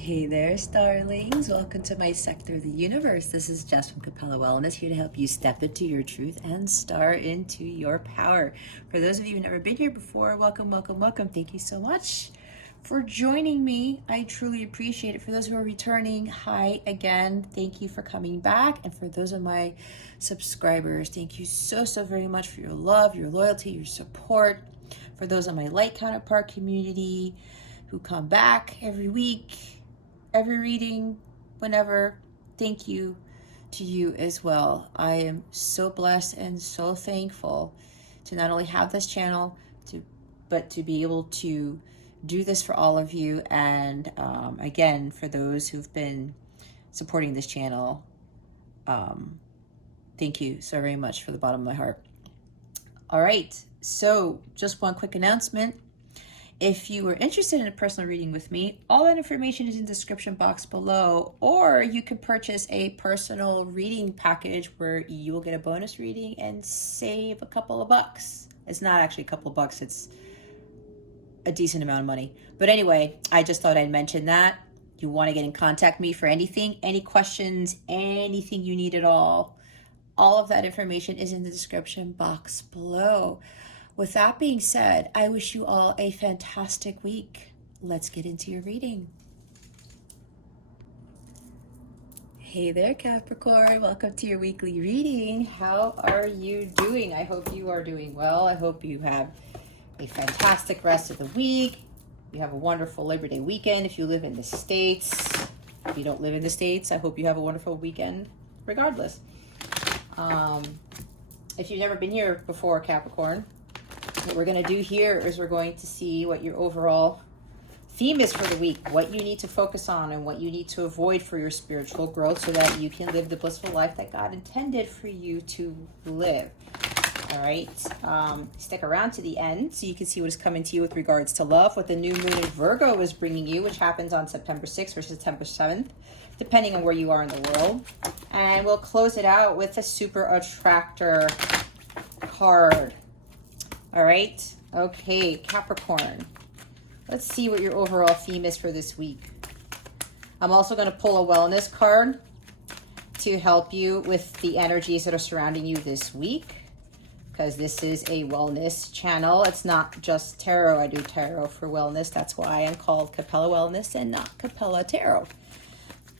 Hey there, starlings. Welcome to my sector of the universe. This is Jess from Capella Wellness, here to help you step into your truth and star into your power. For those of you who've never been here before, welcome, welcome, welcome. Thank you so much for joining me. I truly appreciate it. For those who are returning, hi again. Thank you for coming back. And for those of my subscribers, thank you so very much for your love, your loyalty, your support. For those of my light counterpart community who come back every week, every reading, whenever, thank you to you as well. I am so blessed and so thankful to not only have this channel, but to be able to do this for all of you. And again, for those who've been supporting this channel, thank you so very much from the bottom of my heart. All right, so just one quick announcement. If you are interested in a personal reading with me, all that information is in the description box below, or you can purchase a personal reading package where you will get a bonus reading and save a couple of bucks. It's not actually a couple of bucks, it's a decent amount of money. But anyway, I just thought I'd mention that. You want to get in contact with me for anything, any questions, anything you need at all of that information is in the description box below. With that being said, I wish you all a fantastic week. Let's get into your reading. Hey there, Capricorn. Welcome to your weekly reading. How are you doing? I hope you are doing well. I hope you have a fantastic rest of the week. You have a wonderful Labor Day weekend if you live in the States. If you don't live in the States, I hope you have a wonderful weekend regardless. If you've never been here before, Capricorn, what we're going to do here is we're going to see what your overall theme is for the week, what you need to focus on and what you need to avoid for your spiritual growth so that you can live the blissful life that God intended for you to live. All right. Stick around to the end so you can see what is coming to you with regards to love, what the new moon in Virgo is bringing you, which happens on September 6th versus September 7th, depending on where you are in the world. And we'll close it out with a super attractor card. All right. Okay, Capricorn. Let's see what your overall theme is for this week. I'm also going to pull a wellness card to help you with the energies that are surrounding you this week, because this is a wellness channel. It's not just tarot. I do tarot for wellness. That's why I'm called Capella Wellness and not Capella Tarot.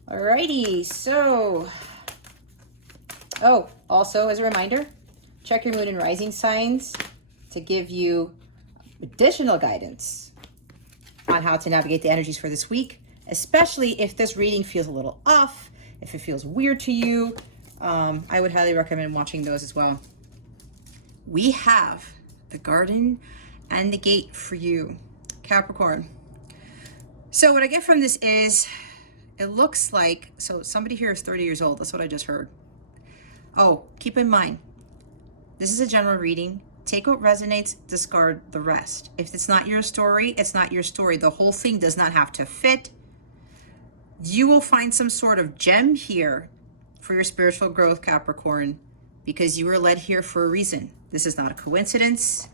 Alrighty, so, also as a reminder, check your moon and rising signs to give you additional guidance on how to navigate the energies for this week, especially if this reading feels a little off, if it feels weird to you. I would highly recommend watching those as well. We have the garden and the gate for you, Capricorn. So what I get from this is, it looks like, so somebody here is 30 years old. That's what I just heard. Oh, keep in mind, this is a general reading. Take what resonates, discard the rest. If it's not your story, it's not your story. The whole thing does not have to fit. You will find some sort of gem here for your spiritual growth, Capricorn, because you were led here for a reason. This is not a coincidence.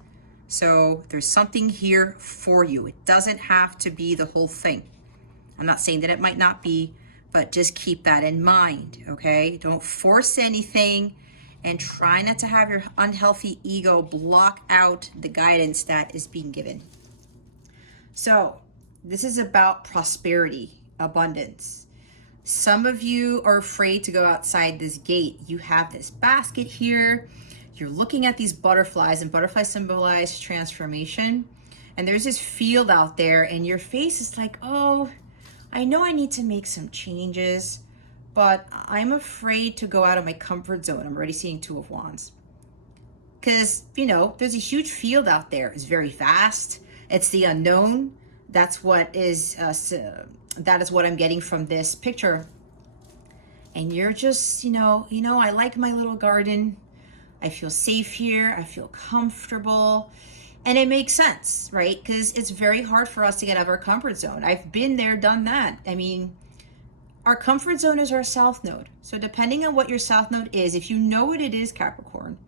So there's something here for you. It doesn't have to be the whole thing. I'm not saying that it might not be, but just keep that in mind, okay? Don't force anything. And try not to have your unhealthy ego block out the guidance that is being given. So this is about prosperity, abundance. Some of you are afraid to go outside this gate. You have this basket here. You're looking at these butterflies, and butterflies symbolize transformation. And there's this field out there, and your face is like, oh, I know I need to make some changes, but I'm afraid to go out of my comfort zone. I'm already seeing Two of Wands. Because, there's a huge field out there. It's very vast. It's the unknown. That's what is, that is what I'm getting from this picture. And you're just, I like my little garden. I feel safe here. I feel comfortable. And it makes sense, right? Because it's very hard for us to get out of our comfort zone. I've been there, done that. I mean, our comfort zone is our south node. So depending on what your south node is, if you know what it is, Capricorn,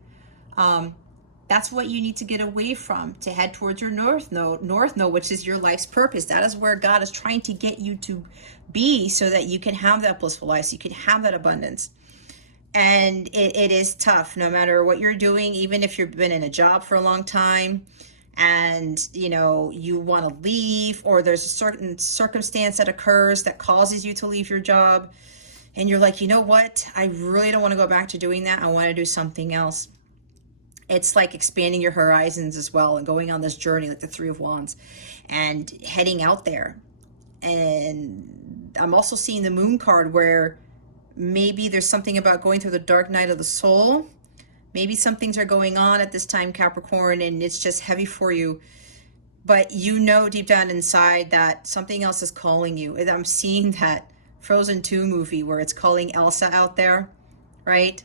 That's what you need to get away from to head towards your north node, which is your life's purpose. That is where God is trying to get you to be so that you can have that blissful life, so you can have that abundance. And it is tough no matter what you're doing, even if you've been in a job for a long time and you want to leave, or there's a certain circumstance that occurs that causes you to leave your job. And you're like, you know what? I really don't want to go back to doing that. I want to do something else. It's like expanding your horizons as well and going on this journey like the Three of Wands and heading out there. And I'm also seeing the Moon card where maybe there's something about going through the dark night of the soul. Maybe some things are going on at this time, Capricorn, and it's just heavy for you. But deep down inside that something else is calling you. And I'm seeing that Frozen 2 movie where it's calling Elsa out there, right?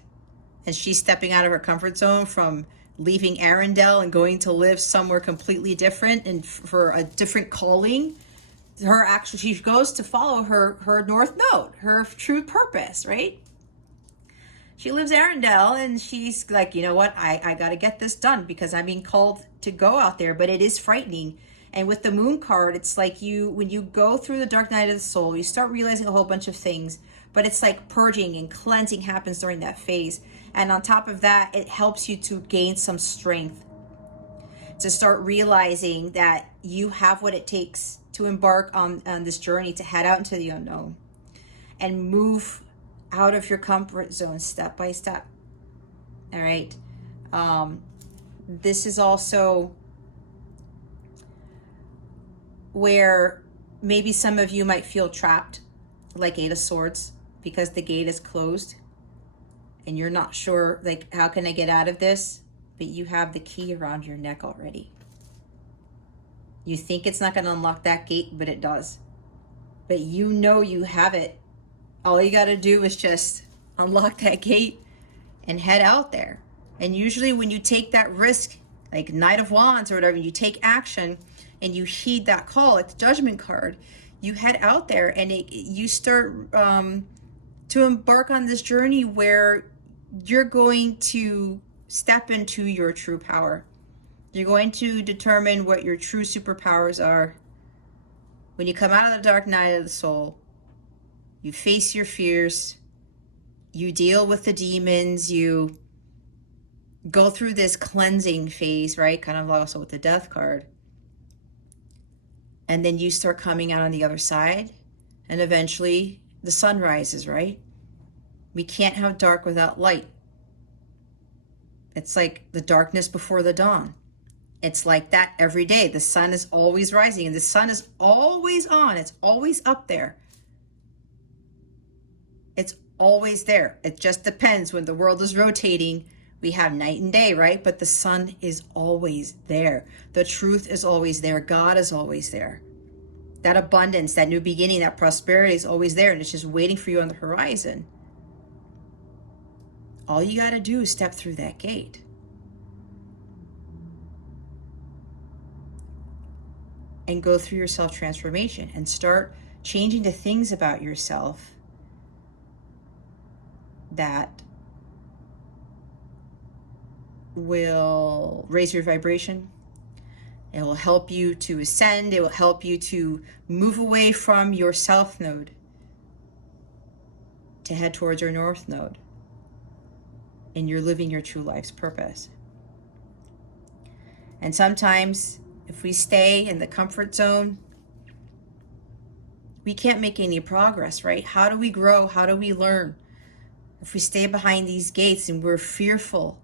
And she's stepping out of her comfort zone from leaving Arendelle and going to live somewhere completely different and for a different calling. She goes to follow her North Node, her true purpose, right? She lives Arendelle and she's like, you know what? I got to get this done because I'm being called to go out there, but it is frightening. And with the Moon card, it's like when you go through the dark night of the soul, you start realizing a whole bunch of things, but it's like purging and cleansing happens during that phase. And on top of that, it helps you to gain some strength, to start realizing that you have what it takes to embark on this journey, to head out into the unknown and move out of your comfort zone step by step. All right. This is also where maybe some of you might feel trapped, like Eight of Swords, because the gate is closed and you're not sure, like, how can I get out of this? But you have the key around your neck already. You think it's not going to unlock that gate, but it does. But you have it. All you got to do is just unlock that gate and head out there. And usually when you take that risk, like Knight of Wands or whatever, you take action and you heed that call, like the Judgment card, you head out there and you start to embark on this journey where you're going to step into your true power. You're going to determine what your true superpowers are. When you come out of the dark night of the soul, you face your fears, you deal with the demons, you go through this cleansing phase, right? Kind of also with the Death card. And then you start coming out on the other side, and eventually the sun rises, right? We can't have dark without light. It's like the darkness before the dawn. It's like that every day. The sun is always rising and the sun is always on. It's always up there. It's always there. It just depends. When the world is rotating, we have night and day, right? But the sun is always there. The truth is always there. God is always there. That abundance, that new beginning, that prosperity is always there. And it's just waiting for you on the horizon. All you got to do is step through that gate. And go through your self-transformation and start changing the things about yourself that will raise your vibration. It will help you to ascend. It will help you to move away from your South node to head towards your North node. And you're living your true life's purpose. And sometimes if we stay in the comfort zone, we can't make any progress, right? How do we grow? How do we learn? If we stay behind these gates and we're fearful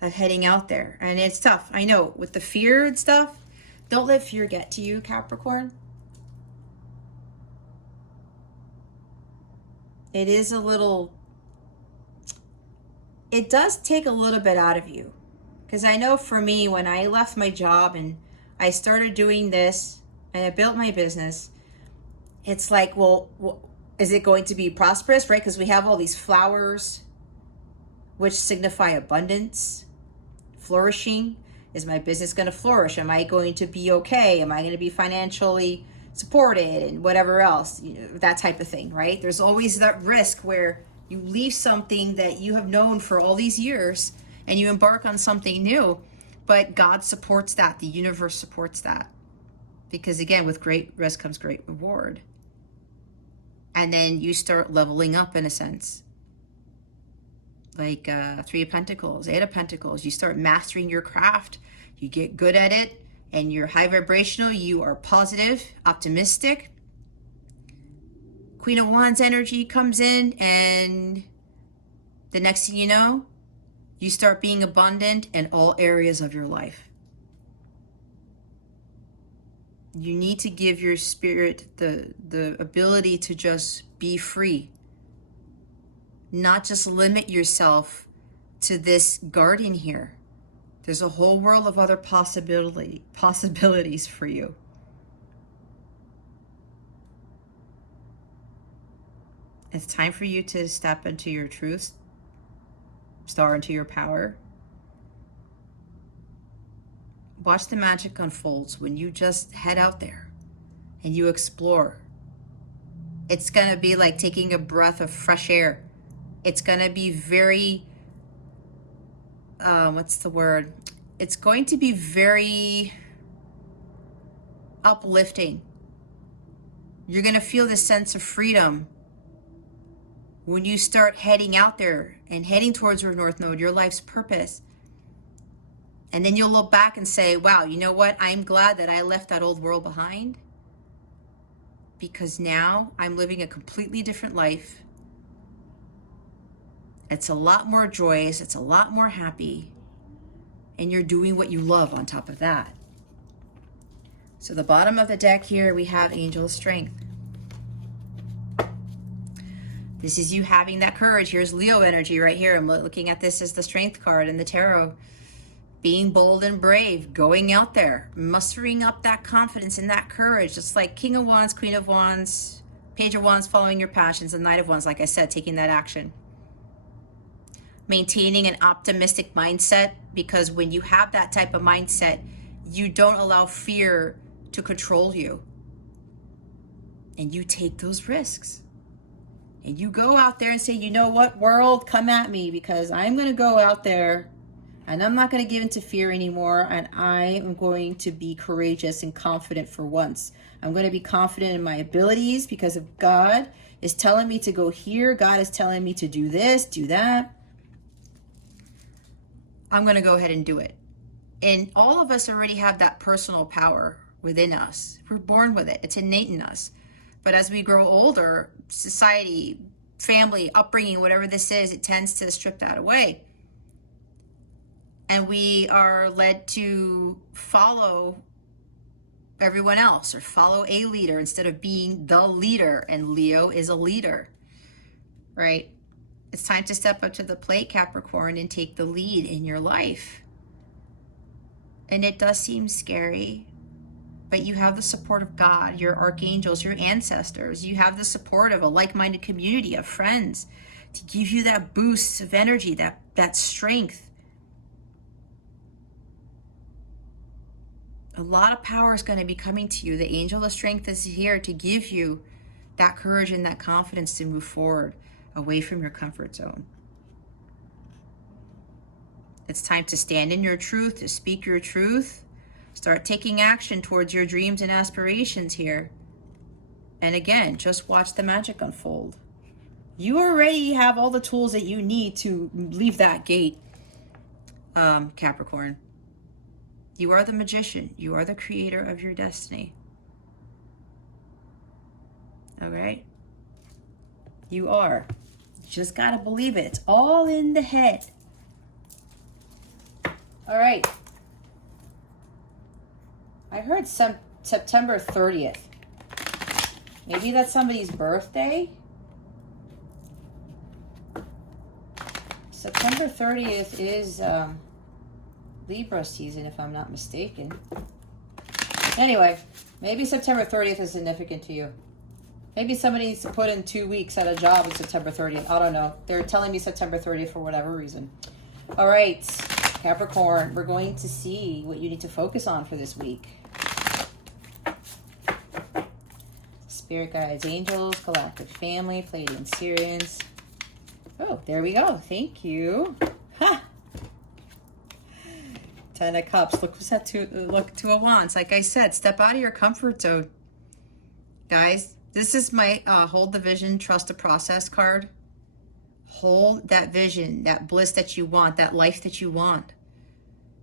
of heading out there. And it's tough. I know, with the fear and stuff, don't let fear get to you, Capricorn. It is it does take a little bit out of you. Because I know for me, when I left my job and I started doing this and I built my business, it's like, well, is it going to be prosperous, right? Because we have all these flowers, which signify abundance, flourishing. Is my business going to flourish? Am I going to be okay? Am I going to be financially supported and whatever else? That type of thing, right? There's always that risk where you leave something that you have known for all these years and you embark on something new. But God supports that. The universe supports that. Because again, with great risk comes great reward. And then you start leveling up in a sense. Like Three of Pentacles, Eight of Pentacles. You start mastering your craft. You get good at it. And you're high vibrational. You are positive, optimistic. Queen of Wands energy comes in. And the next thing you know, you start being abundant in all areas of your life. You need to give your spirit the ability to just be free. Not just limit yourself to this garden here. There's a whole world of other possibilities for you. It's time for you to step into your truth, star into your power. Watch the magic unfolds when you just head out there and you explore. It's going to be like taking a breath of fresh air. It's going to be very, what's the word? It's going to be very uplifting. You're going to feel this sense of freedom when you start heading out there and heading towards your North Node, your life's purpose. And then you'll look back and say, wow, you know what? I'm glad that I left that old world behind, because now I'm living a completely different life. It's a lot more joyous. It's a lot more happy. And you're doing what you love on top of that. So the bottom of the deck here, we have Angel of Strength. This is you having that courage. Here's Leo energy right here. I'm looking at this as the Strength card in the tarot. Being bold and brave, going out there, mustering up that confidence and that courage. Just like King of Wands, Queen of Wands, Page of Wands, following your passions, and Knight of Wands, like I said, taking that action. Maintaining an optimistic mindset, because when you have that type of mindset, you don't allow fear to control you. And you take those risks. And you go out there and say, you know what, world, come at me, because I'm going to go out there and I'm not going to give in to fear anymore. And I am going to be courageous and confident for once. I'm going to be confident in my abilities, because if God is telling me to go here, God is telling me to do this, do that, I'm going to go ahead and do it. And all of us already have that personal power within us. We're born with it. It's innate in us. But as we grow older, society, family, upbringing, whatever this is, it tends to strip that away. And we are led to follow everyone else or follow a leader instead of being the leader. And Leo is a leader, right? It's time to step up to the plate, Capricorn, and take the lead in your life. And it does seem scary, but you have the support of God, your archangels, your ancestors. You have the support of a like-minded community of friends to give you that boost of energy, that strength. A lot of power is going to be coming to you. The Angel of Strength is here to give you that courage and that confidence to move forward away from your comfort zone. It's time to stand in your truth, to speak your truth. Start taking action towards your dreams and aspirations here. And again, just watch the magic unfold. You already have all the tools that you need to leave that gate, Capricorn. You are the magician. You are the creator of your destiny. All right? You are. You just got to believe it. It's all in the head. All right. I heard September 30th. Maybe that's somebody's birthday. September 30th is Libra season, if I'm not mistaken. Anyway, maybe September 30th is significant to you. Maybe somebody needs to put in 2 weeks at a job on September 30th. I don't know. They're telling me September 30th for whatever reason. All right, Capricorn, we're going to see what you need to focus on for this week. Spirit guides, angels, galactic family, Pleiadian Sirians. Oh, there we go. Thank you. Ha! Ten of Cups. Look what's that look, Two of Wands. Like I said, step out of your comfort zone. Guys, this is my hold the vision, trust the process card. Hold that vision, that bliss that you want, that life that you want.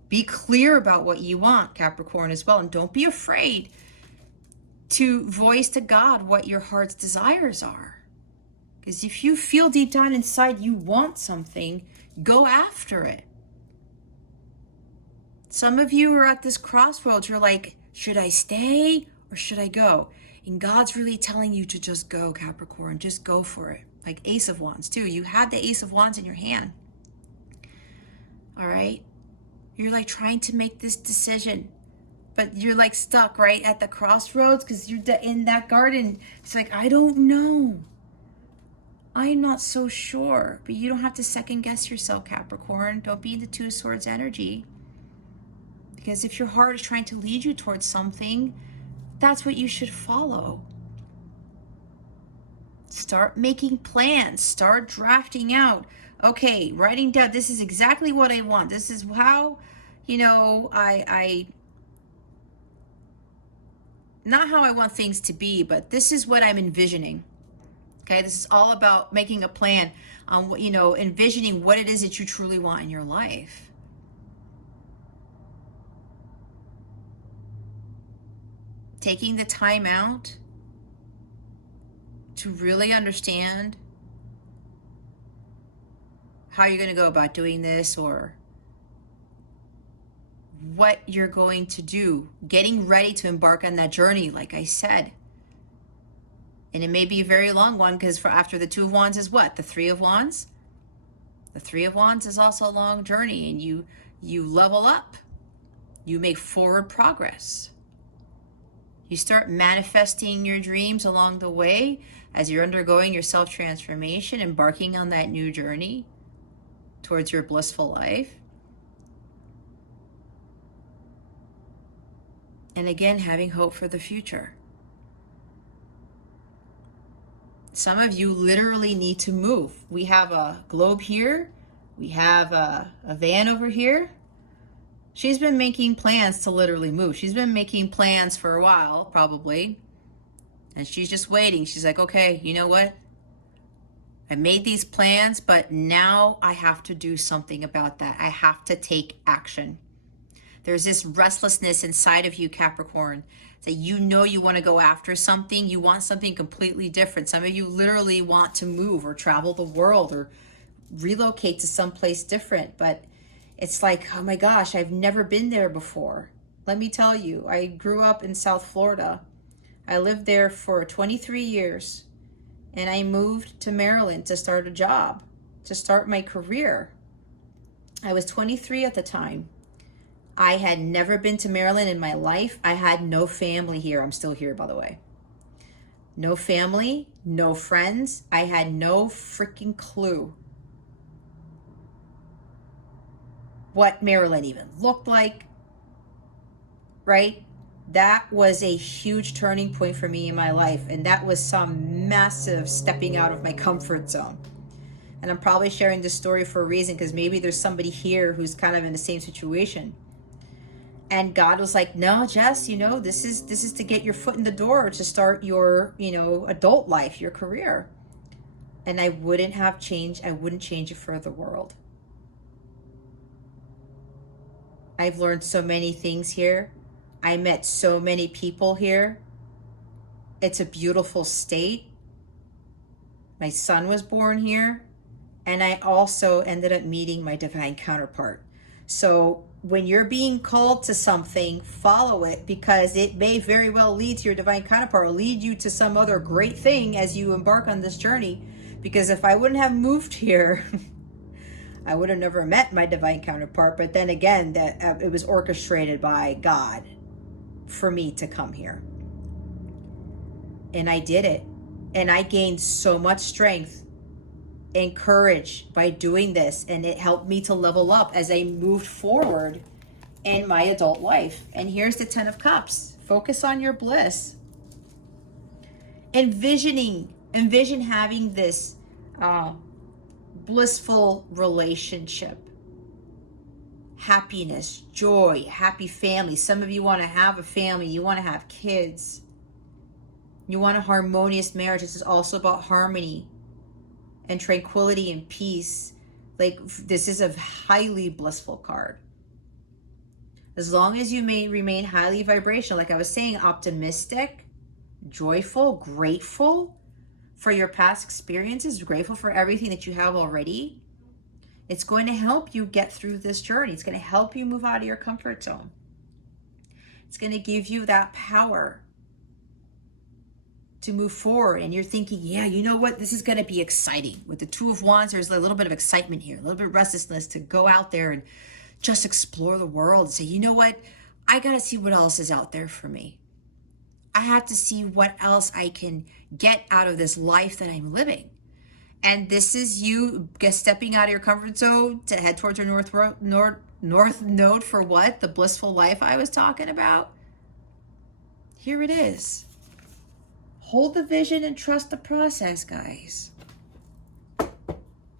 Be clear about what you want, Capricorn, as well. And don't be afraid to voice to God what your heart's desires are. Because if you feel deep down inside you want something, go after it. Some of you are at this crossroads. You're like, should I stay or should I go? And God's really telling you to just go, Capricorn. Just go for it. Like Ace of Wands, too. You have the Ace of Wands in your hand. All right? You're like trying to make this decision, but you're like stuck right at the crossroads because you're in that garden. It's like, I don't know. I'm not so sure. But you don't have to second guess yourself, Capricorn. Don't be in the Two of Swords energy. Because if your heart is trying to lead you towards something, that's what you should follow. Start making plans. Start drafting out. Okay, writing down, this is exactly what I want. This is how, you know, not how I want things to be, but this is what I'm envisioning. Okay, this is all about making a plan on what, you know, envisioning what it is that you truly want in your life. Taking the time out to really understand how you're going to go about doing this or what you're going to do. Getting ready to embark on that journey, like I said. And it may be a very long one because after the Two of Wands is what? The Three of Wands? The Three of Wands is also a long journey, and you level up. You make forward progress. You start manifesting your dreams along the way as you're undergoing your self-transformation, embarking on that new journey towards your blissful life. And again, having hope for the future. Some of you literally need to move. We have a globe here. We have a van over here. She's been making plans to literally move. She's been making plans for a while, probably. And she's just waiting. She's like, okay, you know what? I made these plans, but now I have to do something about that. I have to take action. There's this restlessness inside of you, Capricorn, that you know you want to go after something. You want something completely different. Some of you literally want to move or travel the world or relocate to someplace different. But it's like, oh my gosh, I've never been there before. Let me tell you, I grew up in South Florida. I lived there for 23 years. And I moved to Maryland to start a job, to start my career. I was 23 at the time. I had never been to Maryland in my life. I had no family here. I'm still here, by the way. No family, no friends. I had no freaking clue what Maryland even looked like, right? That was a huge turning point for me in my life. And that was some massive stepping out of my comfort zone. And I'm probably sharing this story for a reason, because maybe there's somebody here who's kind of in the same situation. And God was like, no, Jess, you know, this is to get your foot in the door to start your, you know, adult life, your career. And I wouldn't change it for the world. I've learned so many things here. I met so many people here. It's a beautiful state. My son was born here. And I also ended up meeting my divine counterpart. So when you're being called to something, follow it, because it may very well lead to your divine counterpart, or lead you to some other great thing as you embark on this journey. Because if I wouldn't have moved here, I would have never met my divine counterpart. But then again, that it was orchestrated by God for me to come here. And I did it. And I gained so much strength and courage by doing this. And it helped me to level up as I moved forward in my adult life. And here's the 10 of Cups. Focus on your bliss. Envision having this blissful relationship. happiness, joy, happy family. Some of you want to have a family. You want to have kids. You want a harmonious marriage. This is also about harmony and tranquility and peace. Like, this is a highly blissful card. As long as you may remain highly vibrational, like I was saying, optimistic, joyful, grateful for your past experiences, grateful for everything that you have already, it's going to help you get through this journey. It's going to help you move out of your comfort zone. It's going to give you that power to move forward. And you're thinking, yeah, you know what? This is going to be exciting. With the Two of Wands, there's a little bit of excitement here, a little bit of restlessness to go out there and just explore the world and say, you know what? I got to see what else is out there for me. I have to see what else I can get out of this life that I'm living. And this is you stepping out of your comfort zone to head towards your north node for what? The blissful life I was talking about. Here it is. Hold the vision and trust the process, guys.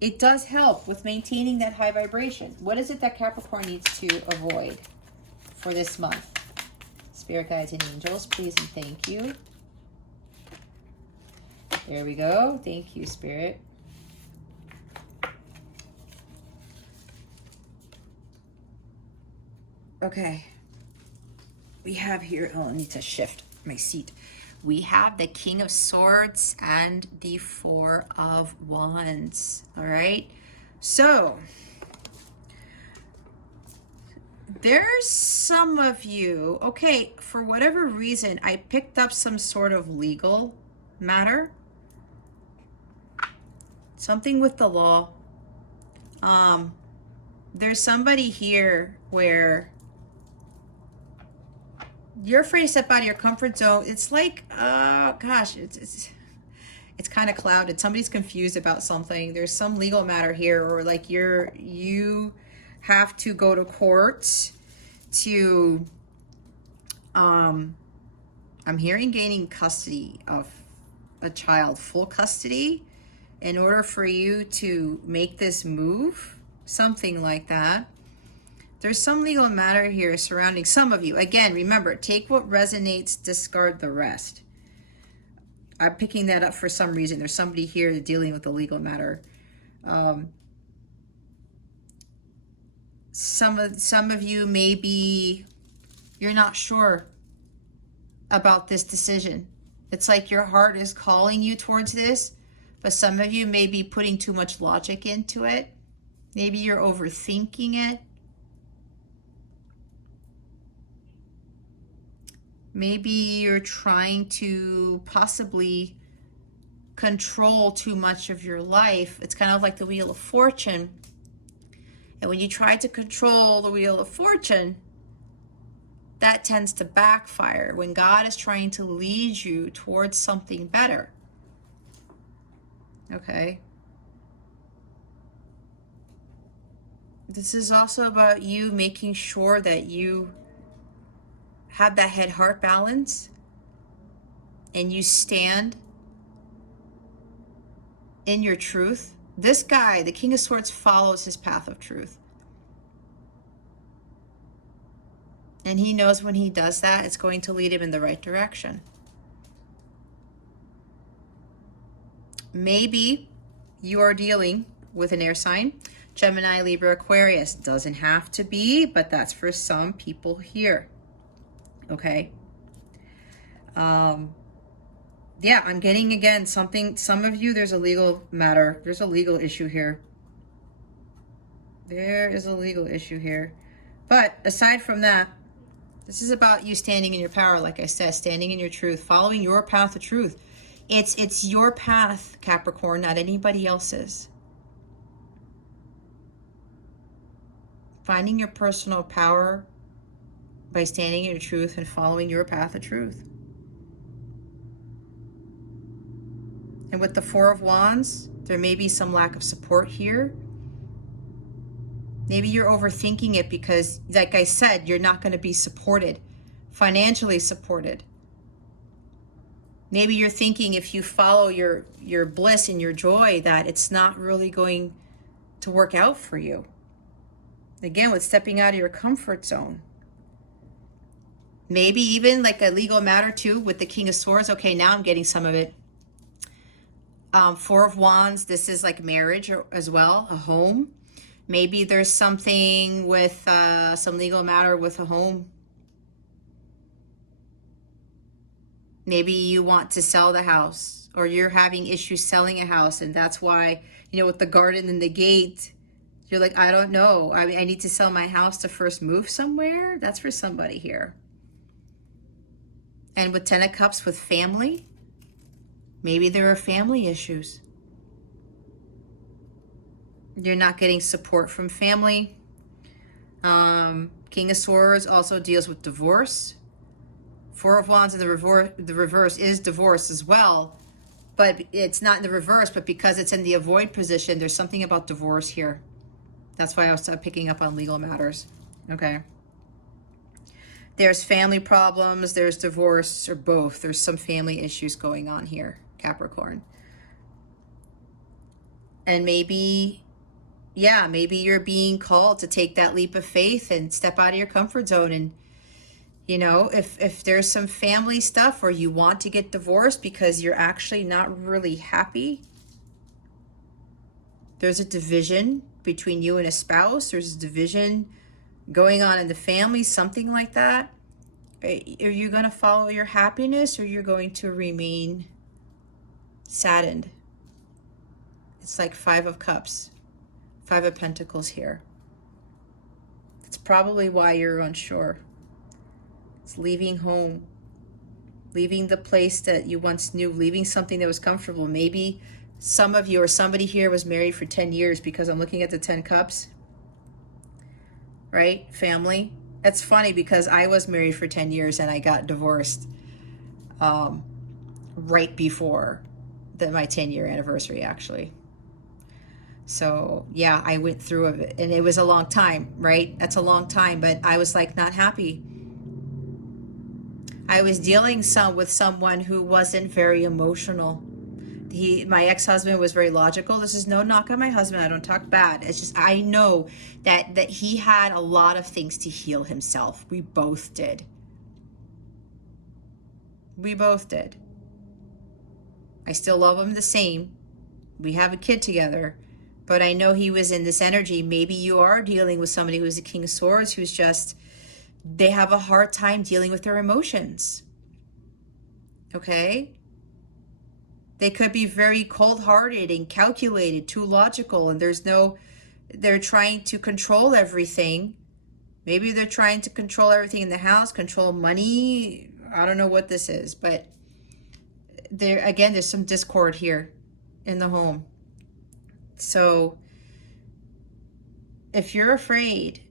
It does help with maintaining that high vibration. What is it that Capricorn needs to avoid for this month? Spirit guides and angels, please and thank you. There we go. Thank you, Spirit. Okay. We have here, oh, I need to shift my seat. We have the King of Swords and the Four of Wands. All right. So there's some of you, okay, for whatever reason, I picked up some sort of legal matter. Something with the law. There's somebody here where you're afraid to step out of your comfort zone. It's like, gosh, it's kind of clouded. Somebody's confused about something. There's some legal matter here, or like you have to go to court to, I'm hearing gaining custody of a child, full custody, in order for you to make this move, something like that. There's some legal matter here surrounding some of you. Again, remember, take what resonates, discard the rest. I'm picking that up for some reason. There's somebody here dealing with the legal matter. Some of you, maybe you're not sure about this decision. It's like your heart is calling you towards this, but some of you may be putting too much logic into it. Maybe you're overthinking it. Maybe you're trying to possibly control too much of your life. It's kind of like the Wheel of Fortune. And when you try to control the Wheel of Fortune, that tends to backfire when God is trying to lead you towards something better. Okay. This is also about you making sure that you have that head-heart balance and you stand in your truth. This guy, the King of Swords, follows his path of truth. And he knows when he does that, it's going to lead him in the right direction. Maybe you are dealing with an air sign, Gemini, Libra, Aquarius. Doesn't have to be, but that's for some people here. Okay. Yeah, I'm getting, again, something, some of you, there's a legal matter. There's a legal issue here. There is a legal issue here. But aside from that, this is about you standing in your power, like I said, standing in your truth, following your path of truth. It's your path, Capricorn, not anybody else's. Finding your personal power by standing in your truth and following your path of truth. And with the Four of Wands, there may be some lack of support here. Maybe you're overthinking it because, like I said, you're not going to be supported, financially supported. Maybe you're thinking if you follow your bliss and your joy that it's not really going to work out for you. Again, with stepping out of your comfort zone. Maybe even like a legal matter too with the King of Swords. Okay, now I'm getting some of it. Four of Wands, this is like marriage as well, a home. Maybe there's something with some legal matter with a home. Maybe you want to sell the house, or you're having issues selling a house, and that's why, you know, with the garden and the gate, you're like, I don't know. I mean, I need to sell my house to first move somewhere. That's for somebody here. And with Ten of Cups with family, maybe there are family issues. You're not getting support from family. King of Swords also deals with divorce. Four of Wands in the reverse is divorce as well. But it's not in the reverse, but because it's in the avoid position, there's something about divorce here. That's why I was picking up on legal matters. Okay. There's family problems, there's divorce, or both. There's some family issues going on here, Capricorn. And maybe, yeah, maybe you're being called to take that leap of faith and step out of your comfort zone. And, you know, if there's some family stuff where you want to get divorced because you're actually not really happy, there's a division between you and a spouse, there's a division going on in the family, something like that. Are you going to follow your happiness, or you're going to remain saddened? It's like Five of Cups, Five of Pentacles here. It's probably why you're unsure. It's leaving home, leaving the place that you once knew, leaving something that was comfortable. Maybe some of you or somebody here was married for 10 years, because I'm looking at the 10 Cups, right? Family. It's funny because I was married for 10 years and I got divorced right before my 10-year anniversary, actually. So yeah, I went through it, and it was a long time, right? That's a long time, but I was like not happy. I was dealing with someone who wasn't very emotional. My ex-husband was very logical. This is no knock on my husband. I don't talk bad. It's just I know that he had a lot of things to heal himself. We both did. We both did. I still love him the same. We have a kid together. But I know he was in this energy. Maybe you are dealing with somebody who's a King of Swords, who's just, they have a hard time dealing with their emotions. Okay? They could be very cold-hearted and calculated, too logical, and they're trying to control everything. Maybe they're trying to control everything in the house, control money. I don't know what this is, but there's some discord here in the home. So if you're afraid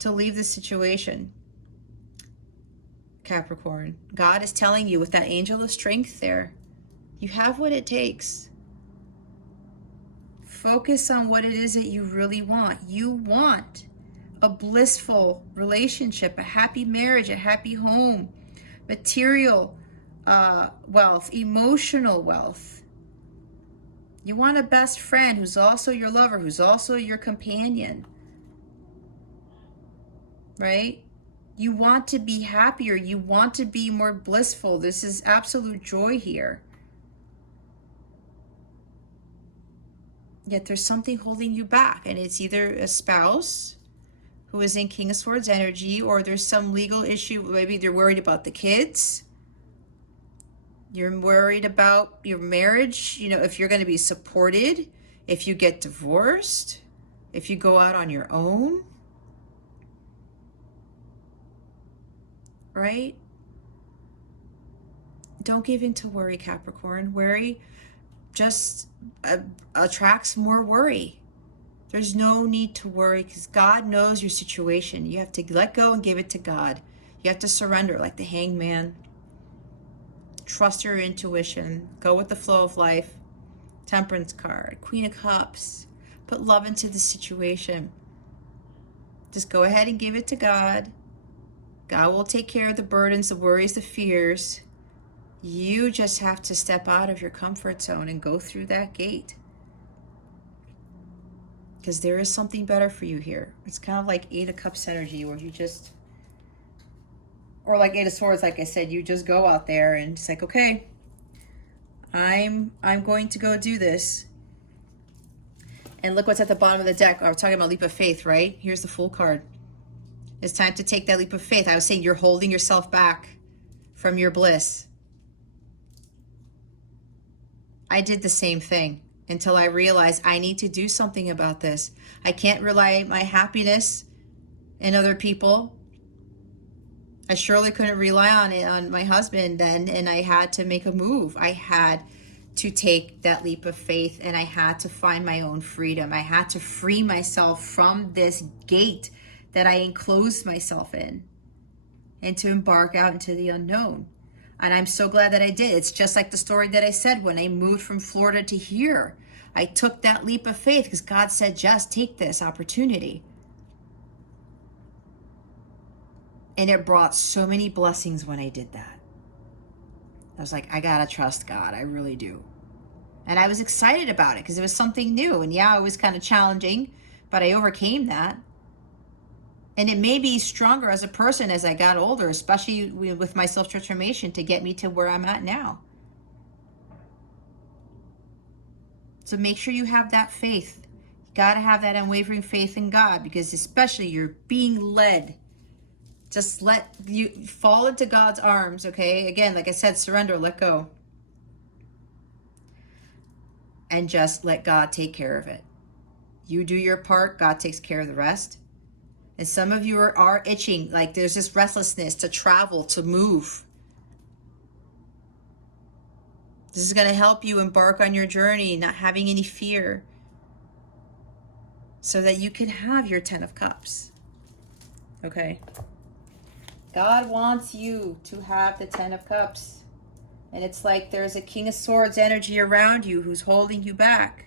to leave the situation, Capricorn, God is telling you with that angel of strength there, you have what it takes. Focus on what it is that you really want. You want a blissful relationship, a happy marriage, a happy home, material wealth, emotional wealth. You want a best friend who's also your lover, who's also your companion, right? You want to be happier. You want to be more blissful. This is absolute joy here. Yet there's something holding you back, and it's either a spouse who is in King of Swords energy, or there's some legal issue. Maybe they're worried about the kids. You're worried about your marriage, you know, if you're going to be supported, if you get divorced, if you go out on your own, right? Don't give in to worry, Capricorn. Worry just attracts more worry. There's no need to worry, because God knows your situation. You have to let go and give it to God. You have to surrender like the hangman. Trust your intuition. Go with the flow of life. Temperance card. Queen of Cups. Put love into the situation. Just go ahead and give it to God. God will take care of the burdens, the worries, the fears. You just have to step out of your comfort zone and go through that gate. because there is something better for you here. It's kind of like Eight of Cups energy, where you just, or like Eight of Swords, like I said, you just go out there and it's like, okay, I'm going to go do this. And look what's at the bottom of the deck. I was talking about leap of faith, right? Here's the Fool card. It's time to take that leap of faith. I was saying you're holding yourself back from your bliss. I did the same thing until I realized I need to do something about this. I can't rely my happiness in other people. I surely couldn't rely on my husband then, and I had to make a move. I had to take that leap of faith, and I had to find my own freedom. I had to free myself from this gate that I enclosed myself in, and to embark out into the unknown. And I'm so glad that I did. It's just like the story that I said when I moved from Florida to here. I took that leap of faith because God said, just take this opportunity. And it brought so many blessings when I did that. I was like, I gotta trust God. I really do. And I was excited about it because it was something new. And yeah, it was kind of challenging, but I overcame that. And it made me stronger as a person as I got older, especially with my self-transformation, to get me to where I'm at now. So make sure you have that faith. You got to have that unwavering faith in God, because especially you're being led. Just let you fall into God's arms, okay? Again, like I said, surrender, let go. And just let God take care of it. You do your part, God takes care of the rest. And some of you are itching, like there's this restlessness to travel, to move. This is going to help you embark on your journey, not having any fear, so that you can have your 10 of Cups. Okay? God wants you to have the 10 of Cups. And it's like there's a King of Swords energy around you who's holding you back.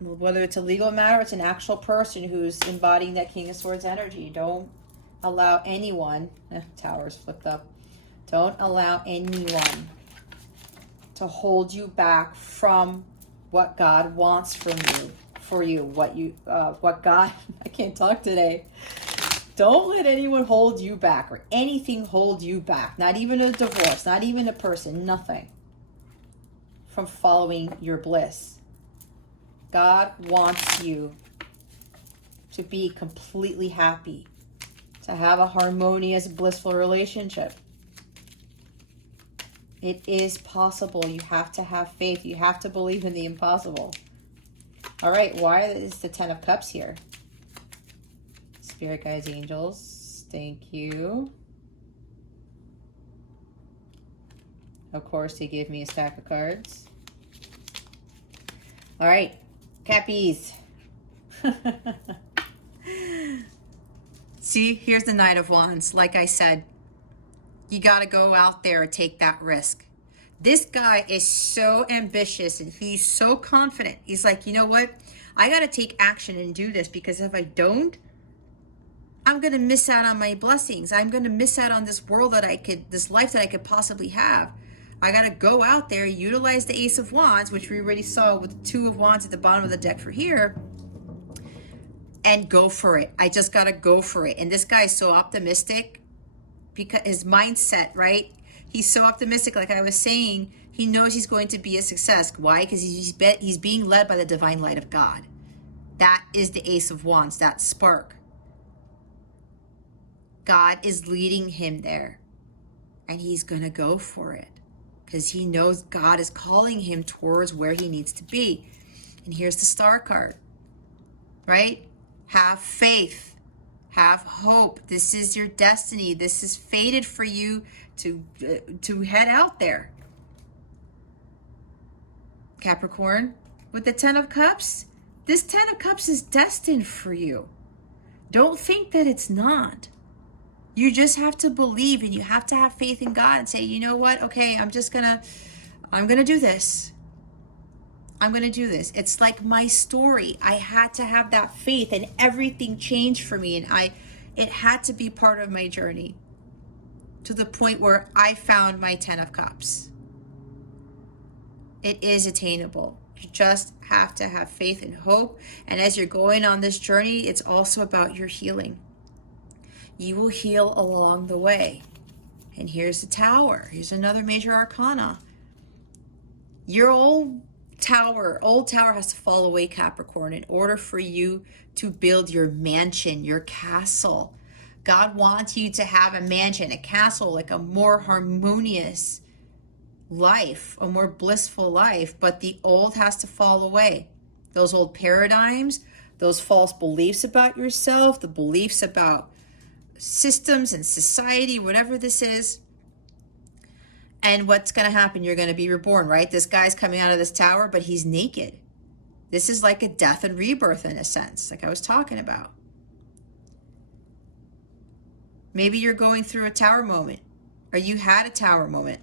Whether it's a legal matter, it's an actual person who's embodying that King of Swords energy. Don't allow anyone, Towers flipped up. Don't allow anyone to hold you back from what God wants from you, for you, what God, I can't talk today. Don't let anyone hold you back, or anything hold you back. Not even a divorce, not even a person, nothing, from following your bliss. God wants you to be completely happy, to have a harmonious, blissful relationship. It is possible. You have to have faith. You have to believe in the impossible. All right, why is the 10 of Cups here? Spirit guides, angels, thank you. Of course, they give me a stack of cards. All right, Cappies. See, here's the Knight of Wands. Like I said, you got to go out there and take that risk. This guy is so ambitious and he's so confident. He's like, you know what? I got to take action and do this, because if I don't, I'm going to miss out on my blessings. I'm going to miss out on this world this life that I could possibly have. I got to go out there, utilize the Ace of Wands, which we already saw with the Two of Wands at the bottom of the deck for here, and go for it. I just got to go for it. And this guy is so optimistic, because his mindset, right? He's so optimistic, like I was saying, he knows he's going to be a success. Why? Because he's being led by the divine light of God. That is the Ace of Wands, that spark. God is leading him there, and he's going to go for it, because he knows God is calling him towards where he needs to be. And here's the Star card, right? Have faith. Have hope. This is your destiny. This is fated for you to head out there. Capricorn, with the 10 of Cups, this 10 of Cups is destined for you. Don't think that it's not. You just have to believe, and you have to have faith in God and say, you know what? Okay, I'm gonna do this. I'm going to do this. It's like my story. I had to have that faith, and everything changed for me. And it had to be part of my journey, to the point where I found my 10 of Cups. It is attainable. You just have to have faith and hope. And as you're going on this journey, it's also about your healing. You will heal along the way. And here's the Tower. Here's another major arcana. Your old tower has to fall away, Capricorn, in order for you to build your mansion, your castle. God wants you to have a mansion, a castle, like a more harmonious life, a more blissful life, but the old has to fall away. Those old paradigms, those false beliefs about yourself, the beliefs about systems and society, whatever this is. And what's going to happen? You're going to be reborn, right? This guy's coming out of this tower, but he's naked. This is like a death and rebirth in a sense, like I was talking about. Maybe you're going through a tower moment, or you had a tower moment,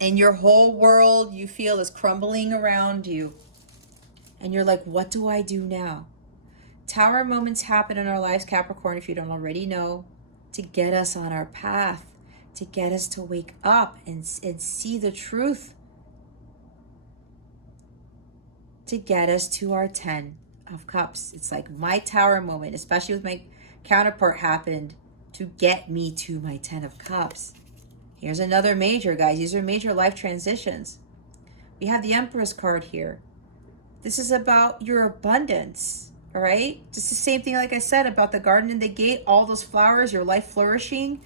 and your whole world you feel is crumbling around you. And you're like, what do I do now? Tower moments happen in our lives, Capricorn, if you don't already know, to get us on our path, to get us to wake up and see the truth, to get us to our 10 of Cups. It's like my tower moment, especially with my counterpart, happened to get me to my 10 of Cups. Here's another major, guys. These are major life transitions. We have the Empress card here. This is about your abundance, all right? Just the same thing like I said about the garden and the gate, all those flowers, your life flourishing.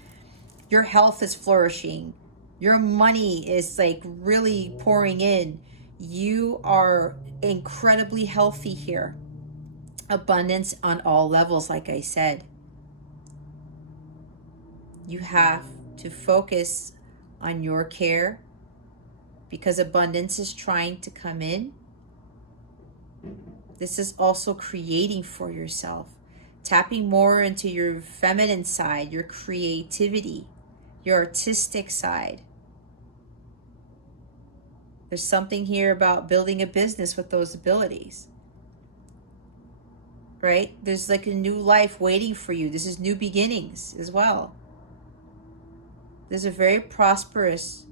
Your health is flourishing. Your money is like really pouring in. You are incredibly healthy here. Abundance on all levels, like I said. You have to focus on your care because abundance is trying to come in. This is also creating for yourself. Tapping more into your feminine side, your creativity, your artistic side. There's something here about building a business with those abilities, right? There's like a new life waiting for you. This is new beginnings as well. There's a very prosperous,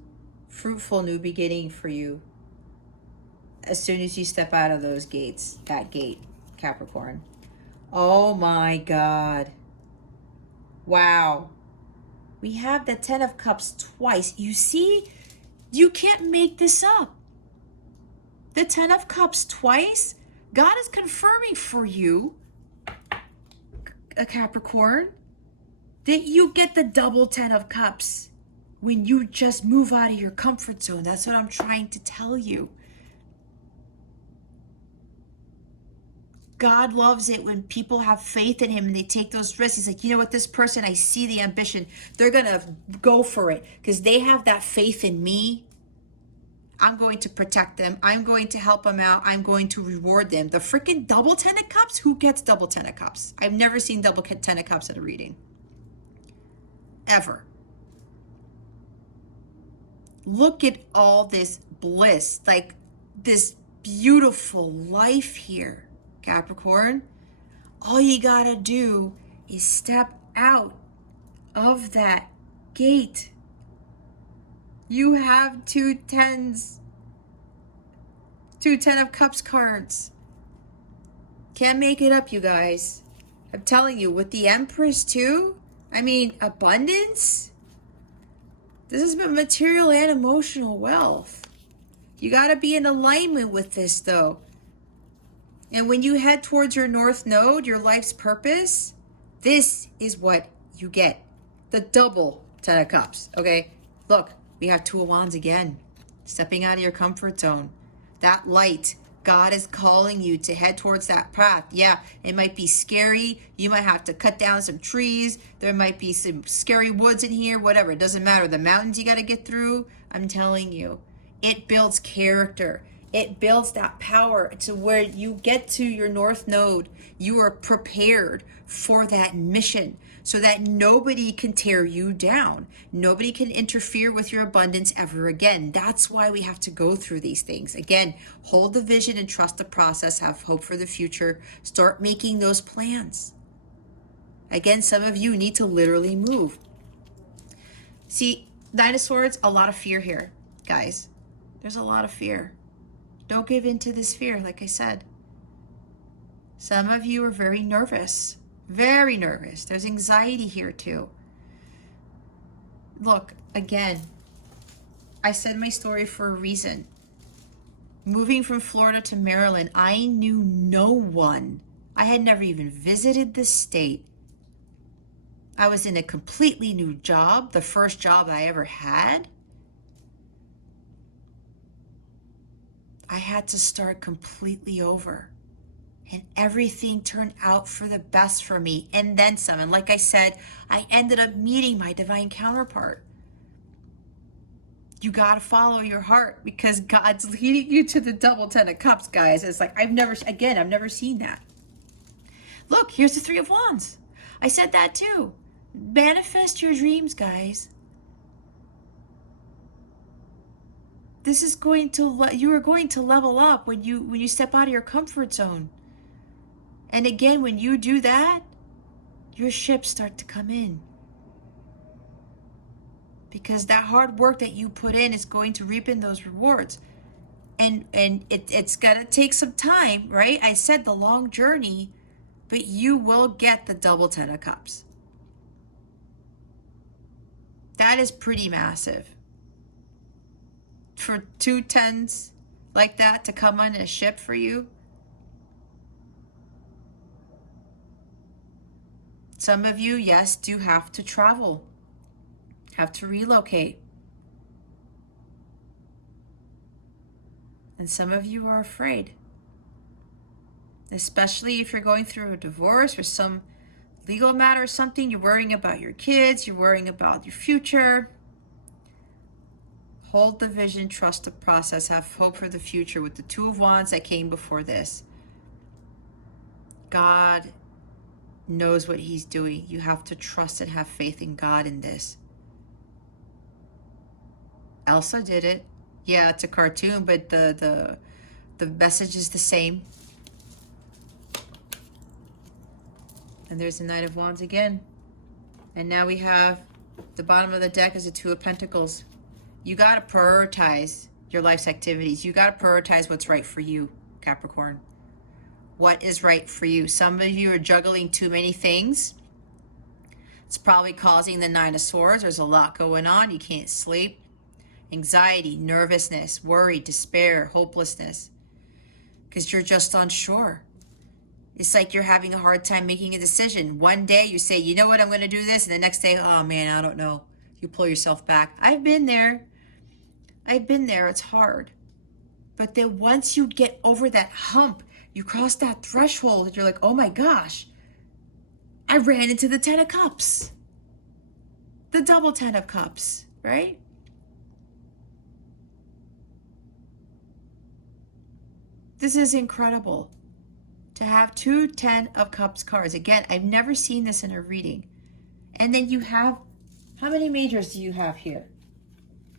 fruitful new beginning for you as soon as you step out of those gates, that gate, Capricorn. Oh my God. Wow. We have the 10 of Cups twice. You see, you can't make this up. The 10 of Cups twice. God is confirming for you, a Capricorn, that you get the double 10 of Cups when you just move out of your comfort zone. That's what I'm trying to tell you. God loves it when people have faith in him and they take those risks. He's like, you know what, this person, I see the ambition. They're going to go for it because they have that faith in me. I'm going to protect them. I'm going to help them out. I'm going to reward them. The freaking double 10 of Cups? Who gets double 10 of Cups? I've never seen double 10 of Cups at a reading. Ever. Look at all this bliss, like this beautiful life here, Capricorn. All you gotta do is step out of that gate. You have two 10s, two 10 of Cups cards. Can't make it up, you guys. I'm telling you, with the Empress too, I mean, abundance. This is material and emotional wealth. You gotta be in alignment with this though. And when you head towards your North Node, your life's purpose, this is what you get. The double 10 of Cups, okay? Look, we have Two of Wands again. Stepping out of your comfort zone. That light, God is calling you to head towards that path. Yeah, it might be scary. You might have to cut down some trees. There might be some scary woods in here, whatever. It doesn't matter. The mountains you gotta get through, I'm telling you. It builds character. It builds that power to where you get to your North Node. You are prepared for that mission so that nobody can tear you down. Nobody can interfere with your abundance ever again. That's why we have to go through these things. Again, hold the vision and trust the process. Have hope for the future. Start making those plans. Again, some of you need to literally move. See, Nine of Swords, a lot of fear here, guys. There's a lot of fear. Don't give in to this fear, like I said. Some of you are very nervous. Very nervous. There's anxiety here too. Look, again, I said my story for a reason. Moving from Florida to Maryland, I knew no one. I had never even visited the state. I was in a completely new job, the first job I ever had. I had to start completely over. And everything turned out for the best for me, and then some. And like I said, I ended up meeting my divine counterpart. You got to follow your heart, because God's leading you to the double 10 of cups, guys. It's like, I've never seen that. Look, here's the 3 of wands. I said that too. Manifest your dreams, guys. This is you are going to level up when you step out of your comfort zone. And again, when you do that, your ships start to come in. Because that hard work that you put in is going to reap in those rewards. And it's got to take some time, right? I said the long journey, but you will get the double 10 of cups. That is pretty massive. For 2 10s like that to come on a ship for you. Some of you, yes, do have to travel, have to relocate. And some of you are afraid, especially if you're going through a divorce or some legal matter or something. You're worrying about your kids, you're worrying about your future. Hold the vision, trust the process, have hope for the future with the 2 of wands that came before this. God knows what he's doing. You have to trust and have faith in God in this. Elsa did it. Yeah, it's a cartoon, but the message is the same. And there's the Knight of Wands again. And now we have the bottom of the deck is the 2 of Pentacles. You got to prioritize your life's activities. You got to prioritize what's right for you, Capricorn. What is right for you? Some of you are juggling too many things. It's probably causing the 9 of Swords. There's a lot going on. You can't sleep. Anxiety, nervousness, worry, despair, hopelessness. Because you're just unsure. It's like you're having a hard time making a decision. One day you say, you know what, I'm going to do this. And the next day, oh man, I don't know. You pull yourself back. I've been there. It's hard. But then once you get over that hump, you cross that threshold and you're like, oh my gosh, I ran into the 10 of cups. The double 10 of cups, right? This is incredible to have 2 10 of cups cards. Again, I've never seen this in a reading. And then you have, how many majors do you have here?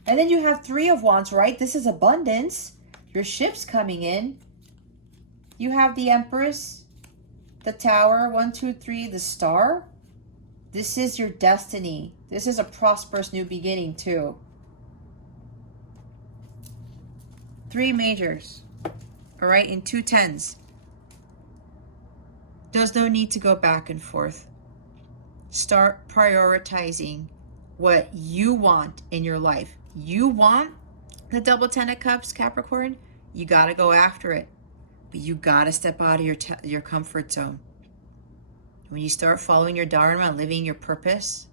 And then you have 3 of wands, right? This is abundance. Your ship's coming in. You have the Empress, the Tower, 1, 2, 3, the Star. This is your destiny. This is a prosperous new beginning too. 3 majors, all right, in 2 10s. There's no need to go back and forth. Start prioritizing what you want in your life. You want the double 10 of cups, Capricorn, you got to go after it. But you got to step out of your comfort zone. When you start following your dharma, living your purpose,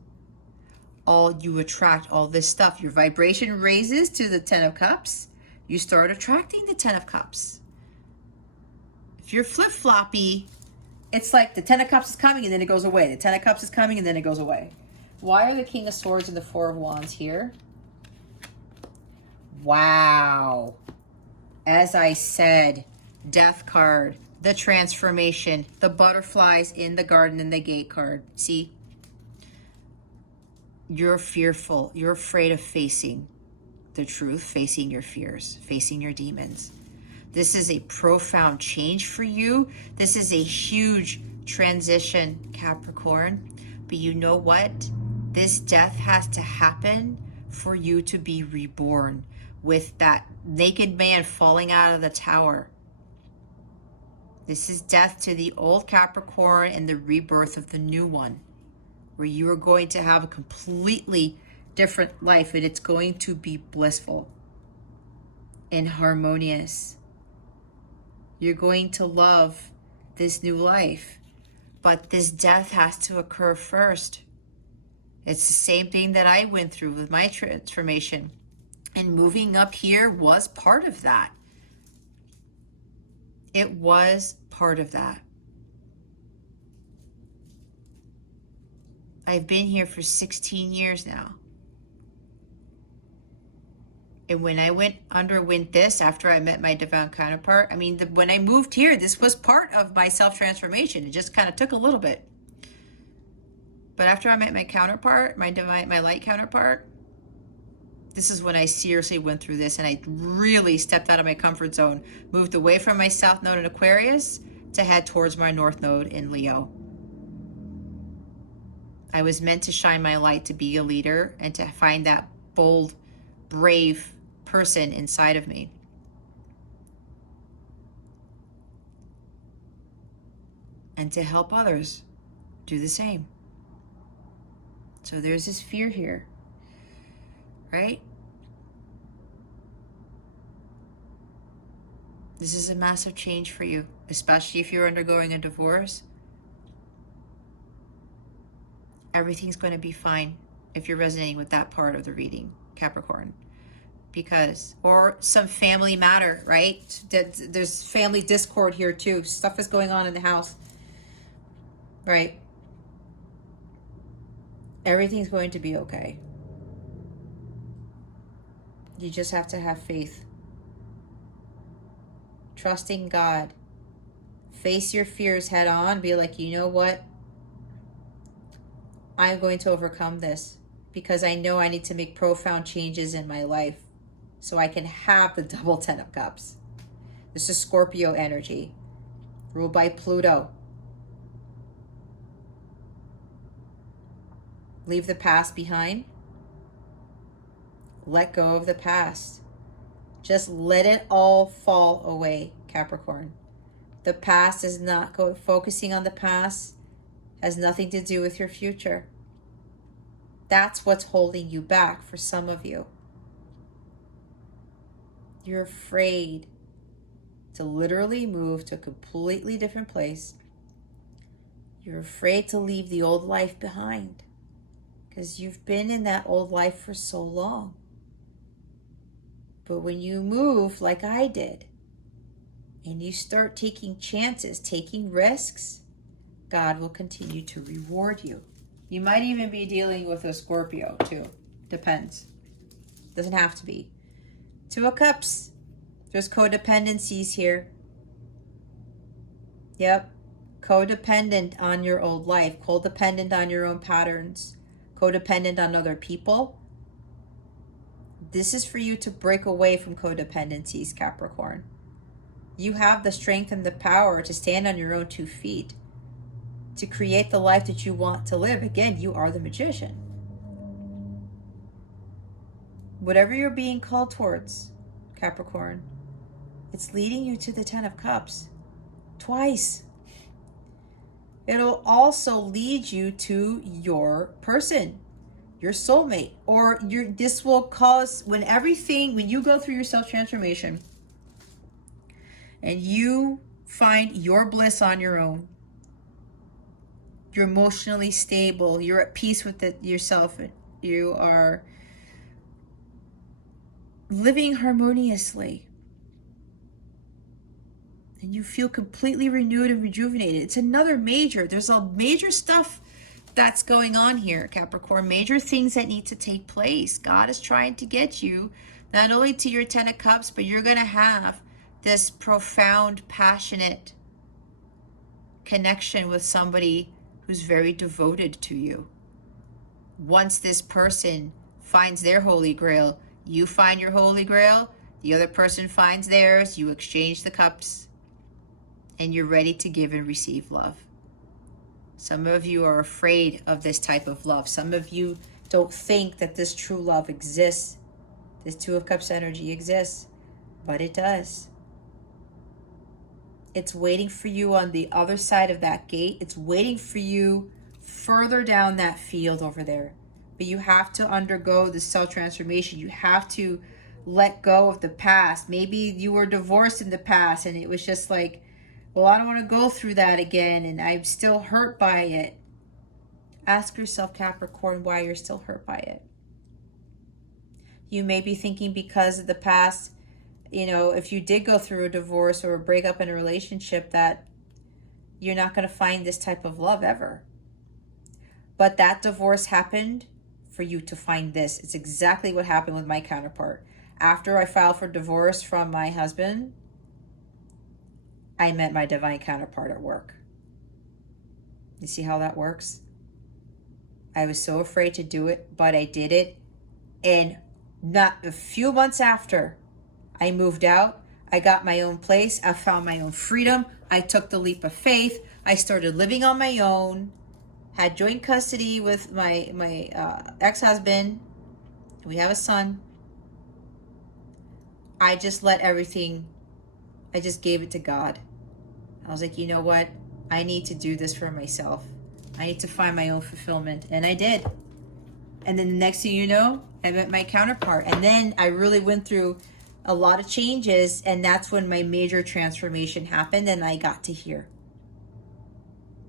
you attract all this stuff. Your vibration raises to the 10 of cups. You start attracting the 10 of cups. If you're flip-floppy, it's like the 10 of cups is coming and then it goes away. The 10 of cups is coming and then it goes away. Why are the King of Swords and the 4 of Wands here? Wow. As I said, Death card, the transformation, the butterflies in the garden and the gate card. See? You're fearful. You're afraid of facing the truth, facing your fears, facing your demons. This is a profound change for you. This is a huge transition, Capricorn. But you know what? This death has to happen for you to be reborn. with that naked man falling out of the tower. This is death to the old Capricorn and the rebirth of the new one, where you are going to have a completely different life, and it's going to be blissful and harmonious. You're going to love this new life, but this death has to occur first. It's the same thing that I went through with my transformation, and moving up here was part of that. It was part of that. I've been here for 16 years now. And when I underwent this after I met my divine counterpart, I mean, when I moved here, this was part of my self-transformation. It just kind of took a little bit. But after I met my counterpart, my light counterpart, this is when I seriously went through this, and I really stepped out of my comfort zone, moved away from my South Node in Aquarius to head towards my North Node in Leo. I was meant to shine my light, to be a leader, and to find that bold, brave person inside of me. And to help others do the same. So there's this fear here, right? This is a massive change for you, especially if you're undergoing a divorce. Everything's going to be fine if you're resonating with that part of the reading, Capricorn. Because, or some family matter, right? There's family discord here too. Stuff is going on in the house, right? Everything's going to be okay. You just have to have faith. Trusting God. Face your fears head on. Be like, you know what? I'm going to overcome this because I know I need to make profound changes in my life so I can have the double 10 of cups. This is Scorpio energy, ruled by Pluto. Leave the past behind. Let go of the past. Just let it all fall away, Capricorn. The past is not focusing on the past has nothing to do with your future. That's what's holding you back for some of you. You're afraid to literally move to a completely different place. You're afraid to leave the old life behind because you've been in that old life for so long. But when you move like I did, and you start taking chances, taking risks, God will continue to reward you. You might even be dealing with a Scorpio too. Depends. Doesn't have to be. Two of Cups. There's codependencies here. Yep. Codependent on your old life. Codependent on your own patterns. Codependent on other people. This is for you to break away from codependencies, Capricorn. You have the strength and the power to stand on your own 2 feet, to create the life that you want to live. Again, you are the magician. Whatever you're being called towards, Capricorn, it's leading you to the 10 of Cups. Twice. It'll also lead you to your person, your soulmate, or this will cause, when you go through your self-transformation and you find your bliss on your own, you're emotionally stable, you're at peace with yourself, you are living harmoniously, and you feel completely renewed and rejuvenated. It's there's a major stuff that's going on here, Capricorn. Major things that need to take place. God is trying to get you not only to your 10 of Cups, but you're going to have this profound, passionate connection with somebody who's very devoted to you. Once this person finds their holy grail, you find your holy grail, the other person finds theirs, you exchange the cups, and you're ready to give and receive love. Some of you are afraid of this type of love. Some of you don't think that this true love exists. This Two of Cups energy exists, but it does. It's waiting for you on the other side of that gate. It's waiting for you further down that field over there. But you have to undergo the self-transformation. You have to let go of the past. Maybe you were divorced in the past and it was just like, well, I don't want to go through that again and I'm still hurt by it. Ask yourself, Capricorn, why you're still hurt by it. You may be thinking because of the past, you know, if you did go through a divorce or a breakup in a relationship, that you're not going to find this type of love ever. But that divorce happened for you to find this. It's exactly what happened with my counterpart. After I filed for divorce from my husband, I met my divine counterpart at work. You see how that works? I was so afraid to do it, but I did it. And not a few months after, I moved out. I got my own place. I found my own freedom. I took the leap of faith. I started living on my own. Had joint custody with my ex-husband. We have a son. I just let everything, I just gave it to God. I was like, you know what? I need to do this for myself. I need to find my own fulfillment. And I did. And then the next thing you know, I met my counterpart. And then I really went through a lot of changes. And that's when my major transformation happened. And I got to here.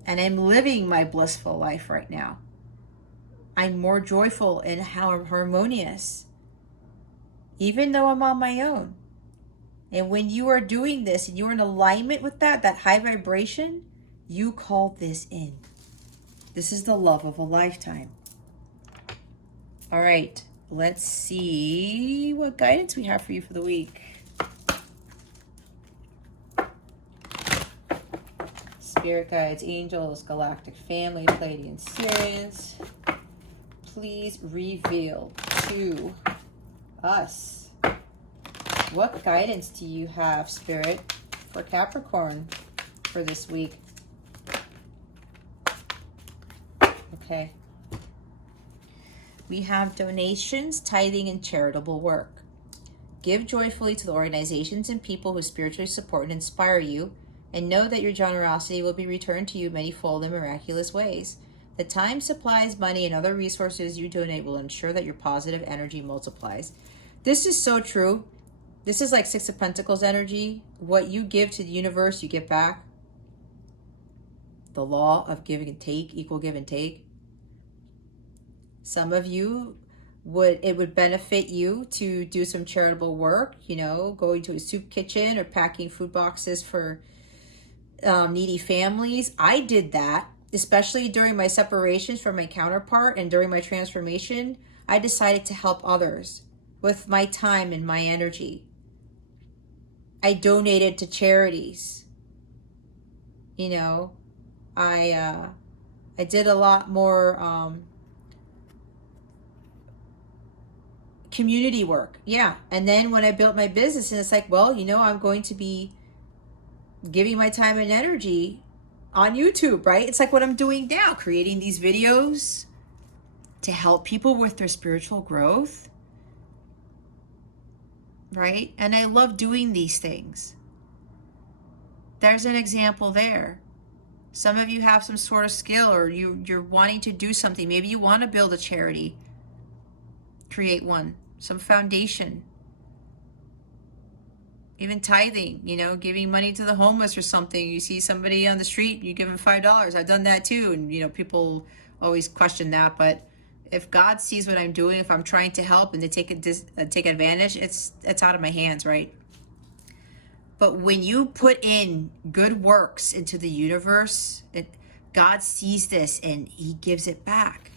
And I'm living my blissful life right now. I'm more joyful and harmonious. Even though I'm on my own. And when you are doing this and you're in alignment with that high vibration, you call this in. This is the love of a lifetime. All right, let's see what guidance we have for you for the week. Spirit guides, angels, galactic family, Pleiadian Sirians, please reveal to us, what guidance do you have, Spirit, for Capricorn for this week? Okay. We have donations, tithing, and charitable work. Give joyfully to the organizations and people who spiritually support and inspire you, and know that your generosity will be returned to you manyfold in miraculous ways. The time, supplies, money, and other resources you donate will ensure that your positive energy multiplies. This is so true. This is like Six of Pentacles energy. What you give to the universe, you get back. The law of give and take, equal give and take. Some of you it would benefit you to do some charitable work, you know, going to a soup kitchen or packing food boxes for needy families. I did that, especially during my separations from my counterpart and during my transformation. I decided to help others with my time and my energy. I donated to charities. You know, I did a lot more community work. Yeah. And then when I built my business, and it's like, well, you know, I'm going to be giving my time and energy on YouTube, right? It's like what I'm doing now, creating these videos to help people with their spiritual growth, right? And I love doing these things. There's an example there. Some of you have some sort of skill, or you're wanting to do something. Maybe you want to build a charity. Create one, some foundation. Even tithing, you know, giving money to the homeless or something. You see somebody on the street, you give them $5. I've done that too. And, you know, people always question that. But if God sees what I'm doing, if I'm trying to help and they take advantage, it's out of my hands, right? But when you put in good works into the universe, God sees this and he gives it back.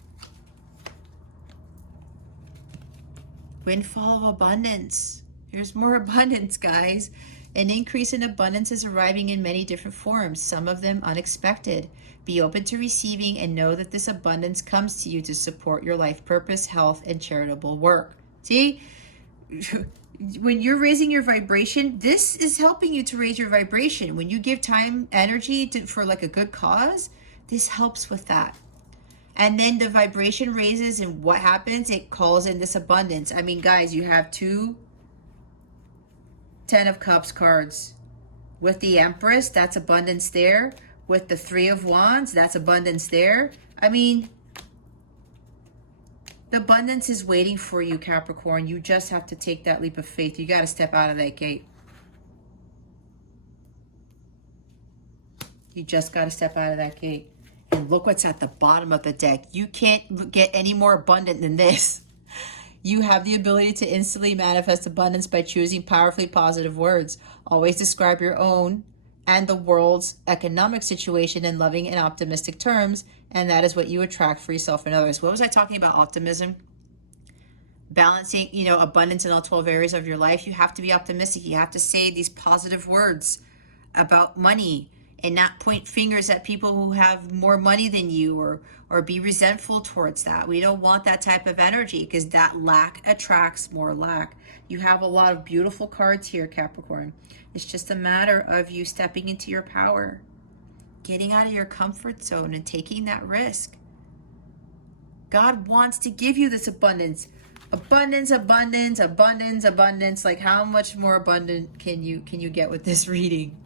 Windfall of abundance. There's more abundance, guys. An increase in abundance is arriving in many different forms, some of them unexpected. Be open to receiving and know that this abundance comes to you to support your life purpose, health, and charitable work. See? When you're raising your vibration, this is helping you to raise your vibration. When you give time, energy for like a good cause, this helps with that. And then the vibration raises, and what happens? It calls in this abundance. I mean, guys, you have two Ten of Cups cards. With the Empress, that's abundance there. With the Three of Wands, that's abundance there. I mean, the abundance is waiting for you, Capricorn. You just have to take that leap of faith. You got to step out of that gate. You just got to step out of that gate. And look what's at the bottom of the deck. You can't get any more abundant than this. You have the ability to instantly manifest abundance by choosing powerfully positive words. Always describe your own and the world's economic situation in loving and optimistic terms, and that is what you attract for yourself and others. What was I talking about? Optimism? Balancing, abundance in all 12 areas of your life. You have to be optimistic. You have to say these positive words about money and not point fingers at people who have more money than you, or be resentful towards that. We don't want that type of energy, because that lack attracts more lack. You have a lot of beautiful cards here, Capricorn. It's just a matter of you stepping into your power, getting out of your comfort zone and taking that risk. God wants to give you this abundance. Abundance, abundance, abundance, abundance. Like, how much more abundant can you get with this reading?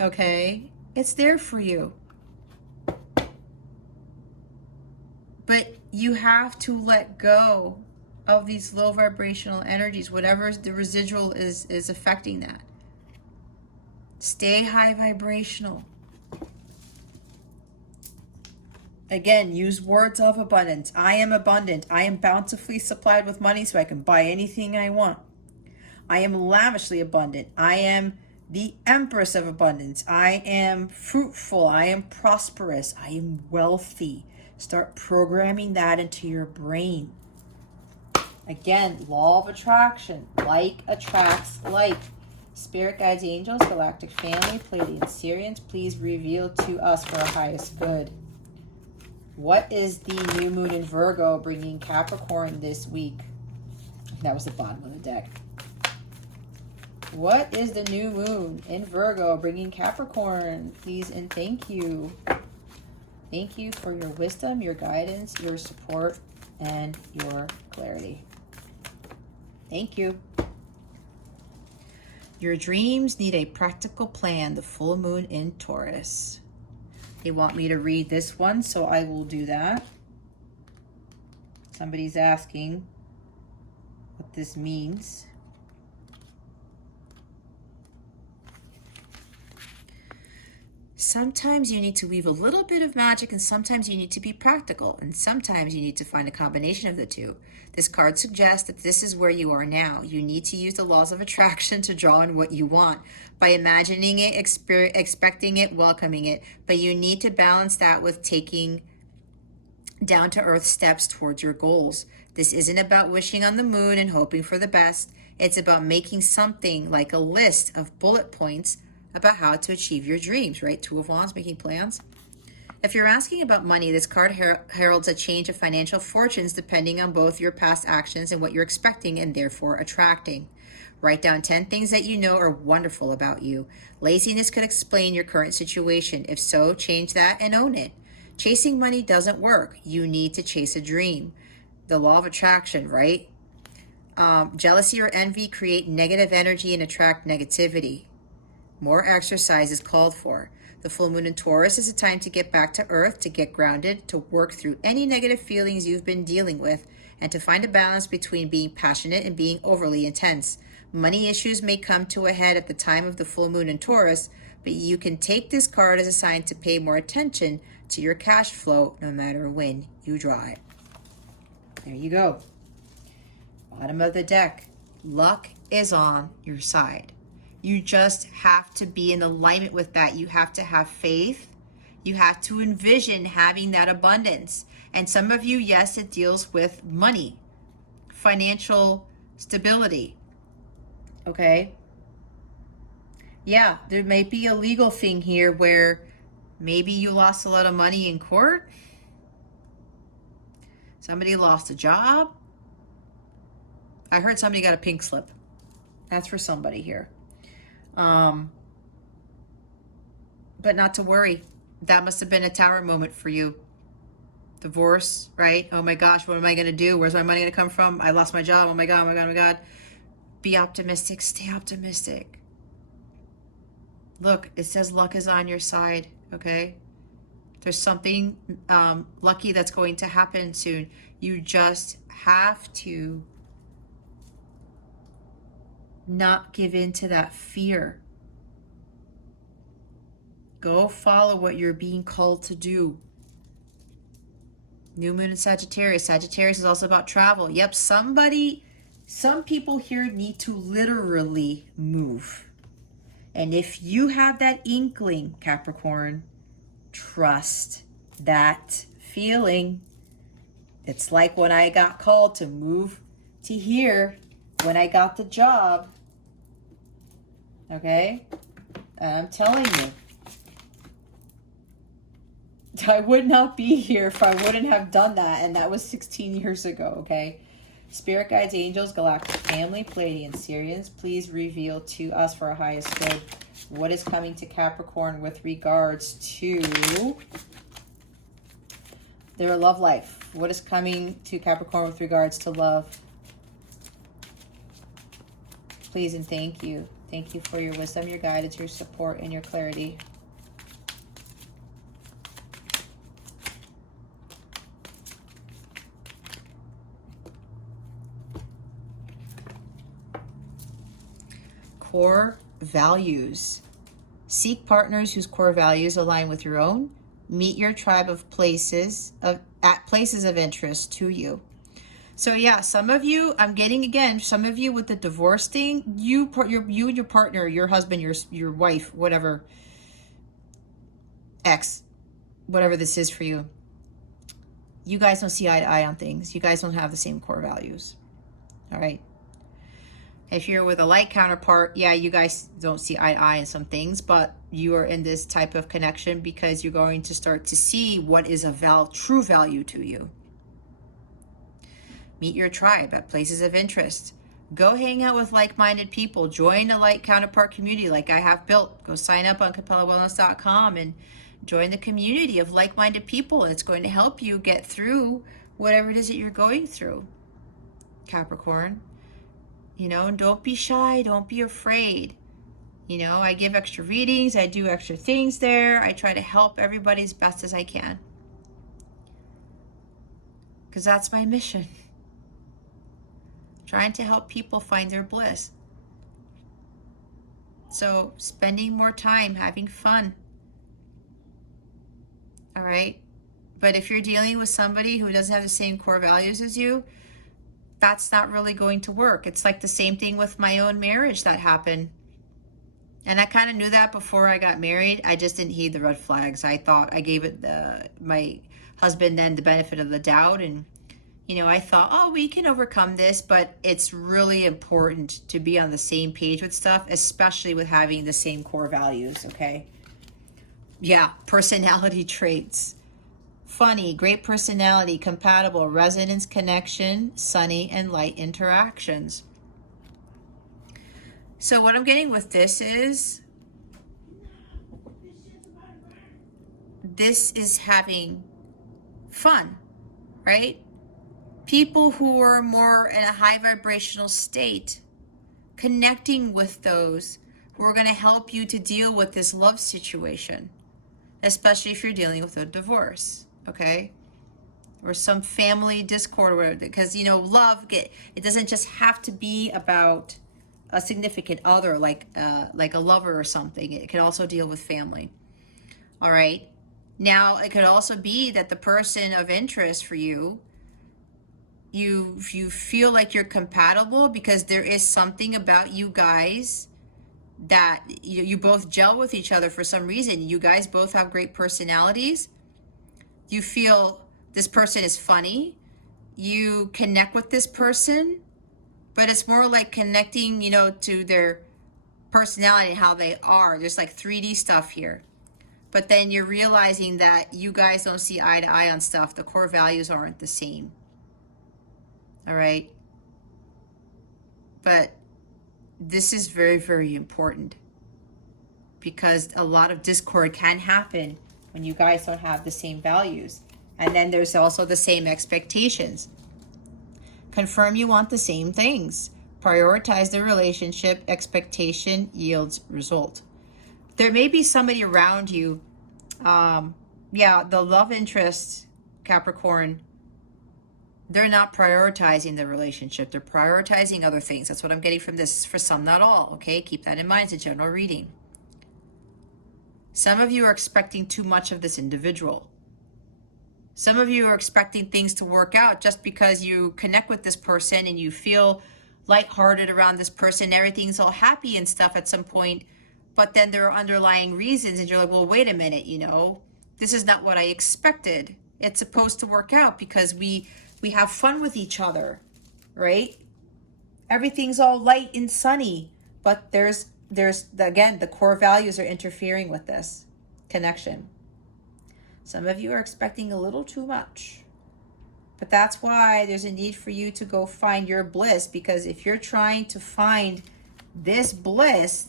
Okay? It's there for you. But you have to let go of these low vibrational energies, whatever the residual is affecting that. Stay high vibrational. Again, use words of abundance. I am abundant. I am bountifully supplied with money so I can buy anything I want. I am lavishly abundant. I am the Empress of abundance. I am fruitful. I am prosperous. I am wealthy. Start programming that into your brain. Again, law of attraction. Like attracts like. Spirit guides, angels, galactic family, Pleiadian Syrians, please reveal to us for our highest good. What is the new moon in Virgo bringing Capricorn this week? That was the bottom of the deck. What is the new moon in Virgo bringing Capricorn? Please and thank you. Thank you for your wisdom, your guidance, your support, and your clarity. Thank you. Your dreams need a practical plan. The full moon in Taurus. They want me to read this one, so I will do that. Somebody's asking what this means. Sometimes you need to weave a little bit of magic, and sometimes you need to be practical, and sometimes you need to find a combination of the two. This card suggests that this is where you are now. You need to use the laws of attraction to draw in what you want by imagining it, expecting it, welcoming it. But you need to balance that with taking down-to-earth steps towards your goals. This isn't about wishing on the moon and hoping for the best. It's about making something like a list of bullet points about how to achieve your dreams, right? Two of Wands, making plans. If you're asking about money, this card heralds a change of financial fortunes depending on both your past actions and what you're expecting and therefore attracting. Write down 10 things that you know are wonderful about you. Laziness could explain your current situation. If so, change that and own it. Chasing money doesn't work. You need to chase a dream. The law of attraction, right? Jealousy or envy create negative energy and attract negativity. More exercise is called for. The full moon in Taurus is a time to get back to earth, to get grounded, to work through any negative feelings you've been dealing with, and to find a balance between being passionate and being overly intense. Money issues may come to a head at the time of the full moon in Taurus, but you can take this card as a sign to pay more attention to your cash flow no matter when you draw it. There you go. Bottom of the deck. Luck is on your side. You just have to be in alignment with that. You have to have faith. You have to envision having that abundance. And some of you, yes, it deals with money, financial stability. Okay? Yeah, there may be a legal thing here where maybe you lost a lot of money in court. Somebody lost a job. I heard somebody got a pink slip. That's for somebody here. But not to worry. That must have been a tower moment for you. Divorce, right? Oh my gosh, what am I going to do? Where's my money going to come from? I lost my job. Oh my God, oh my God, oh my God. Be optimistic. Stay optimistic. Look, it says luck is on your side, okay? There's something lucky that's going to happen soon. You just have to not give in to that fear. Go follow what you're being called to do. New moon in Sagittarius. Sagittarius is also about travel. Yep, some people here need to literally move. And if you have that inkling, Capricorn, trust that feeling. It's like when I got called to move to here when I got the job. Okay? And I'm telling you, I would not be here if I wouldn't have done that. And that was 16 years ago, okay? Spirit guides, angels, galactic family, Pleiadians, Sirians, please reveal to us for our highest good what is coming to Capricorn with regards to their love life. What is coming to Capricorn with regards to love? Please and thank you. Thank you for your wisdom, your guidance, your support, and your clarity. Core values. Seek partners whose core values align with your own. Meet your tribe of places at places of interest to you. So yeah, some of you, I'm getting again, some of you with the divorce thing, you and your partner, your husband, your wife, whatever, ex, whatever this is for you, you guys don't see eye to eye on things. You guys don't have the same core values. All right. If you're with a light counterpart, yeah, you guys don't see eye to eye on some things, but you are in this type of connection because you're going to start to see what is a true value to you. Meet your tribe at places of interest. Go hang out with like-minded people. Join a light counterpart community like I have built. Go sign up on CapellaWellness.com and join the community of like-minded people. And it's going to help you get through whatever it is that you're going through, Capricorn. You know, don't be shy. Don't be afraid. You know, I give extra readings. I do extra things there. I try to help everybody as best as I can. Because that's my mission. Trying to help people find their bliss. So spending more time having fun. All right. But if you're dealing with somebody who doesn't have the same core values as you, that's not really going to work. It's like the same thing with my own marriage that happened. And I kind of knew that before I got married. I just didn't heed the red flags. I thought I gave it my husband then the benefit of the doubt. And, you know, I thought, oh, we can overcome this. But it's really important to be on the same page with stuff, especially with having the same core values, okay? Yeah, personality traits. Funny, great personality, compatible, resonance, connection, sunny, and light interactions. So what I'm getting with this is having fun, right? People who are more in a high vibrational state, connecting with those who are going to help you to deal with this love situation, especially if you're dealing with a divorce, okay? Or some family discord, or whatever, because, you know, love, it doesn't just have to be about a significant other, like a lover or something. It can also deal with family. All right. Now, it could also be that the person of interest for you, you feel like you're compatible because there is something about you guys that you both gel with each other for some reason. You guys both have great personalities. You feel this person is funny. You connect with this person. But it's more like connecting, you know, to their personality and how they are. There's like 3D stuff here. But then you're realizing that you guys don't see eye to eye on stuff. The core values aren't the same. All right. But this is very, very important because a lot of discord can happen when you guys don't have the same values. And then there's also the same expectations. Confirm you want the same things. Prioritize the relationship. Expectation yields result. There may be somebody around you. Yeah, the love interest, Capricorn, they're not prioritizing the relationship. They're prioritizing other things. That's what I'm getting from this. For some, not all. Okay, keep that in mind. It's a general reading. Some of you are expecting too much of this individual. Some of you are expecting things to work out just because you connect with this person and you feel lighthearted around this person. Everything's all happy and stuff at some point, but then there are underlying reasons and you're like, well, wait a minute, you know, this is not what I expected. It's supposed to work out because we have fun with each other, right? Everything's all light and sunny, but there's again, the core values are interfering with this connection. Some of you are expecting a little too much, but that's why there's a need for you to go find your bliss, because if you're trying to find this bliss,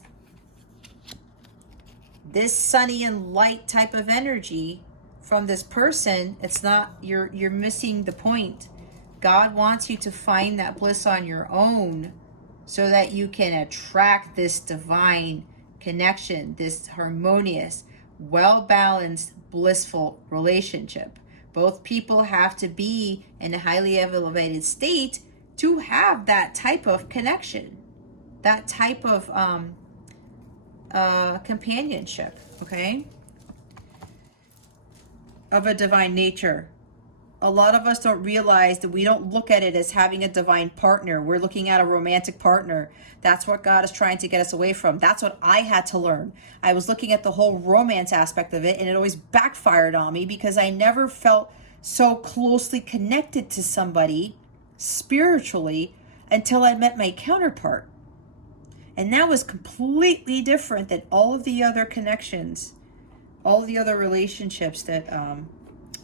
this sunny and light type of energy from this person, it's not, you're missing the point. God wants you to find that bliss on your own so that you can attract this divine connection, this harmonious, well-balanced, blissful relationship. Both people have to be in a highly elevated state to have that type of connection, that type of companionship, okay, of a divine nature. A lot of us don't realize that we don't look at it as having a divine partner. We're looking at a romantic partner. That's what God is trying to get us away from. That's what I had to learn. I was looking at the whole romance aspect of it, and it always backfired on me because I never felt so closely connected to somebody spiritually until I met my counterpart. And that was completely different than all of the other connections, all the other relationships that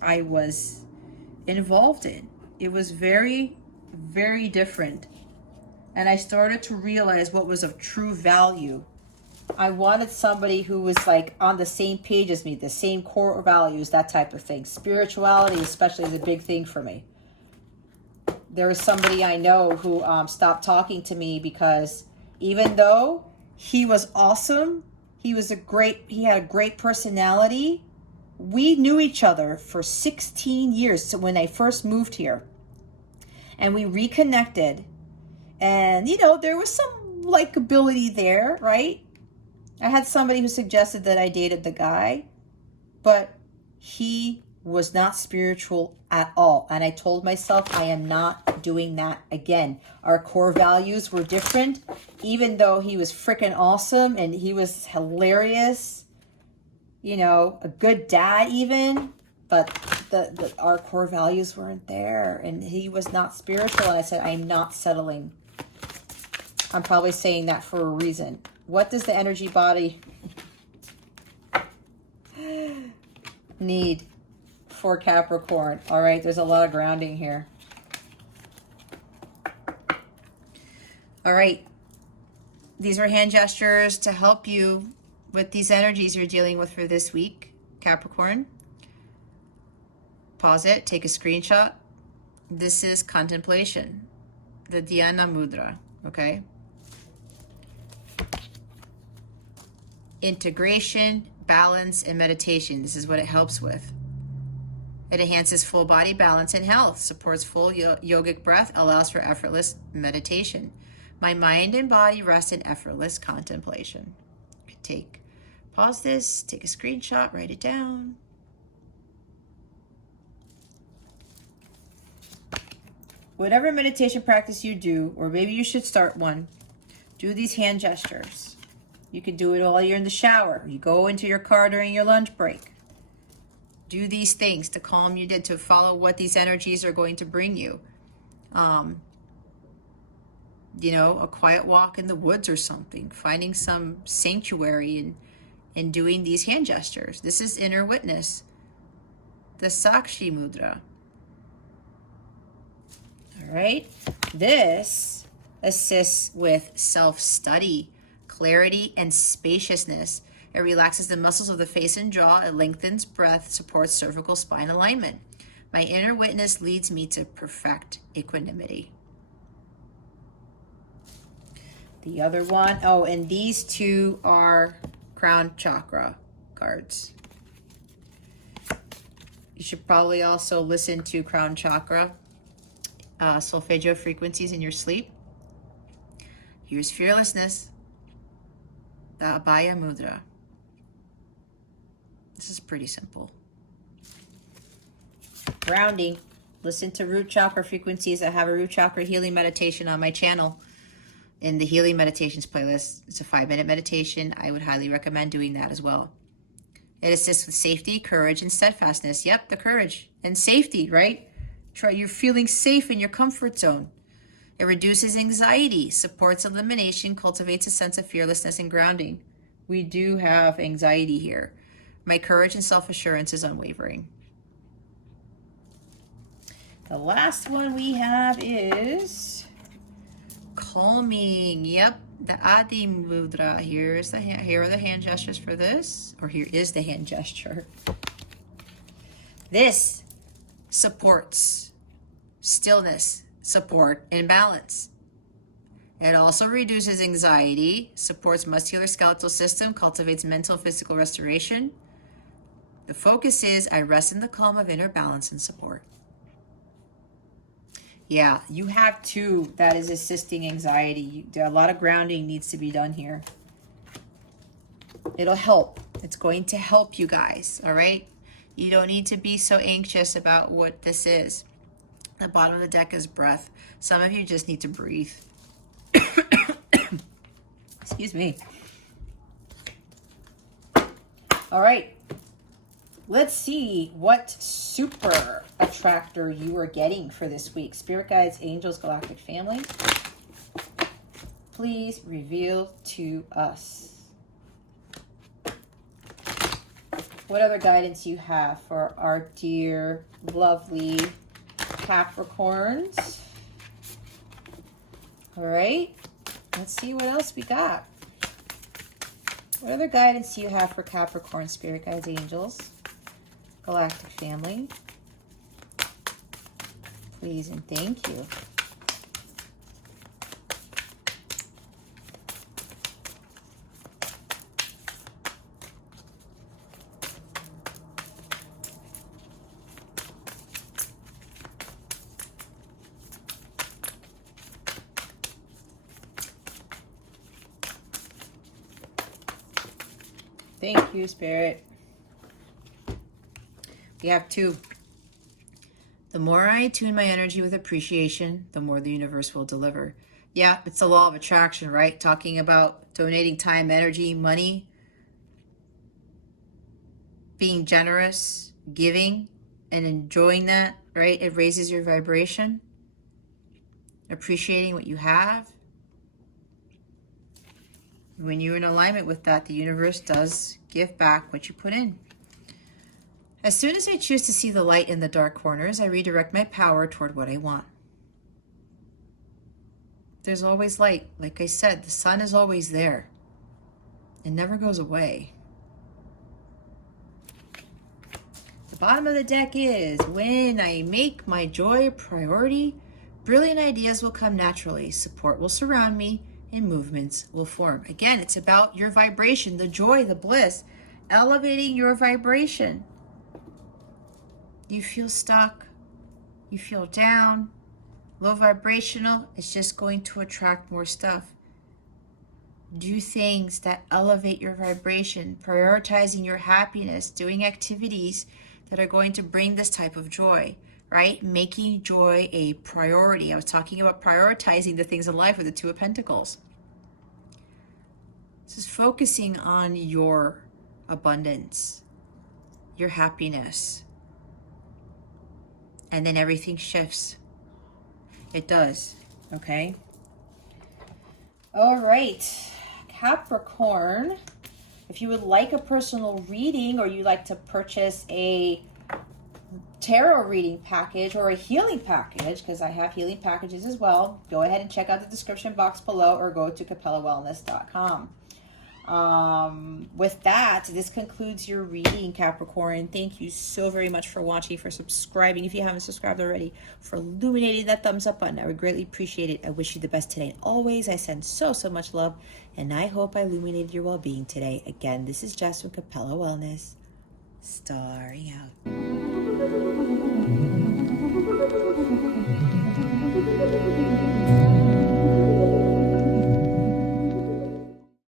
I was involved in. It was very, very different. And I started to realize what was of true value. I wanted somebody who was like on the same page as me, the same core values, that type of thing. Spirituality especially is a big thing for me. There was somebody I know who stopped talking to me because even though he was awesome, he had a great personality, we knew each other for 16 years. So when I first moved here and we reconnected, and you know, there was some likability there, right? I had somebody who suggested that I dated the guy, but he was not spiritual at all. And I told myself I am not doing that again. Our core values were different, even though he was freaking awesome and he was hilarious, you know, a good dad even, but our core values weren't there, and he was not spiritual. And I said, I'm not settling. I'm probably saying that for a reason. What does the energy body need for Capricorn? All right, there's a lot of grounding here. All right, these are hand gestures to help you with these energies you're dealing with for this week, Capricorn. Pause it, take a screenshot. This is contemplation, the Dhyana Mudra, okay? Integration, balance, and meditation. This is what it helps with. It enhances full body balance and health, supports full yogic breath, allows for effortless meditation. My mind and body rest in effortless contemplation. Pause this, take a screenshot, write it down. Whatever meditation practice you do, or maybe you should start one, do these hand gestures. You can do it while you're in the shower. You go into your car during your lunch break. Do these things to calm you, to follow what these energies are going to bring you. You know, a quiet walk in the woods or something, finding some sanctuary and doing these hand gestures. This is inner witness, the Sakshi Mudra. All right, this assists with self-study, clarity, and spaciousness. It relaxes the muscles of the face and jaw. It lengthens breath, supports cervical spine alignment. My inner witness leads me to perfect equanimity. The other one, oh, and these two are crown chakra cards. You should probably also listen to crown chakra solfeggio frequencies in your sleep. Here's fearlessness, the Abhaya Mudra. This is pretty simple. Grounding. Listen to root chakra frequencies. I have a root chakra healing meditation on my channel in the healing meditations playlist. It's a 5-minute meditation. I would highly recommend doing that as well. It assists with safety, courage, and steadfastness. Yep, the courage and safety, right? You're feeling safe in your comfort zone. It reduces anxiety, supports elimination, cultivates a sense of fearlessness and grounding. We do have anxiety here. My courage and self-assurance is unwavering. The last one we have is calming. Yep, the Adi Mudra. Here are the hand gestures for this, or here is the hand gesture. This supports stillness, support, and balance. It also reduces anxiety, supports musculoskeletal system, cultivates mental and physical restoration. The focus is, I rest in the calm of inner balance and support. Yeah, you have two that is assisting anxiety. A lot of grounding needs to be done here. It'll help. It's going to help you guys, all right? You don't need to be so anxious about what this is. The bottom of the deck is breath. Some of you just need to breathe. Excuse me. All right. Let's see what super attractor you are getting for this week. Spirit guides, angels, galactic family. Please reveal to us what other guidance you have for our dear, lovely Capricorns. All right. Let's see what else we got. What other guidance do you have for Capricorn, spirit guides, angels, galactic family? Please and thank you. Thank you, Spirit. We have two. The more I attune my energy with appreciation, the more the universe will deliver. Yeah, it's the law of attraction, right? Talking about donating time, energy, money, being generous, giving, and enjoying that, right? It raises your vibration. Appreciating what you have. When you're in alignment with that, the universe does give back what you put in. As soon as I choose to see the light in the dark corners, I redirect my power toward what I want. There's always light. Like I said, the sun is always there. It never goes away. The bottom of the deck is, when I make my joy a priority, brilliant ideas will come naturally. Support will surround me, and movements will form. Again, it's about your vibration, the joy, the bliss, elevating your vibration. You feel stuck, you feel down, low vibrational, it's just going to attract more stuff. Do things that elevate your vibration, prioritizing your happiness, doing activities that are going to bring this type of joy, right? Making joy a priority. I was talking about prioritizing the things in life with the Two of Pentacles. This is focusing on your abundance, your happiness. And then everything shifts. It does, okay? All right, Capricorn, if you would like a personal reading or you'd like to purchase a tarot reading package or a healing package, because I have healing packages as well, go ahead and check out the description box below or go to CapellaWellness.com. With that, this concludes your reading, Capricorn. Thank you so very much for watching, for subscribing. If you haven't subscribed already, for illuminating that thumbs up button. I would greatly appreciate it. I wish you the best today. And always, I send so much love, and I hope I illuminated your well-being today. Again, this is Jess from Capella Wellness, starring out.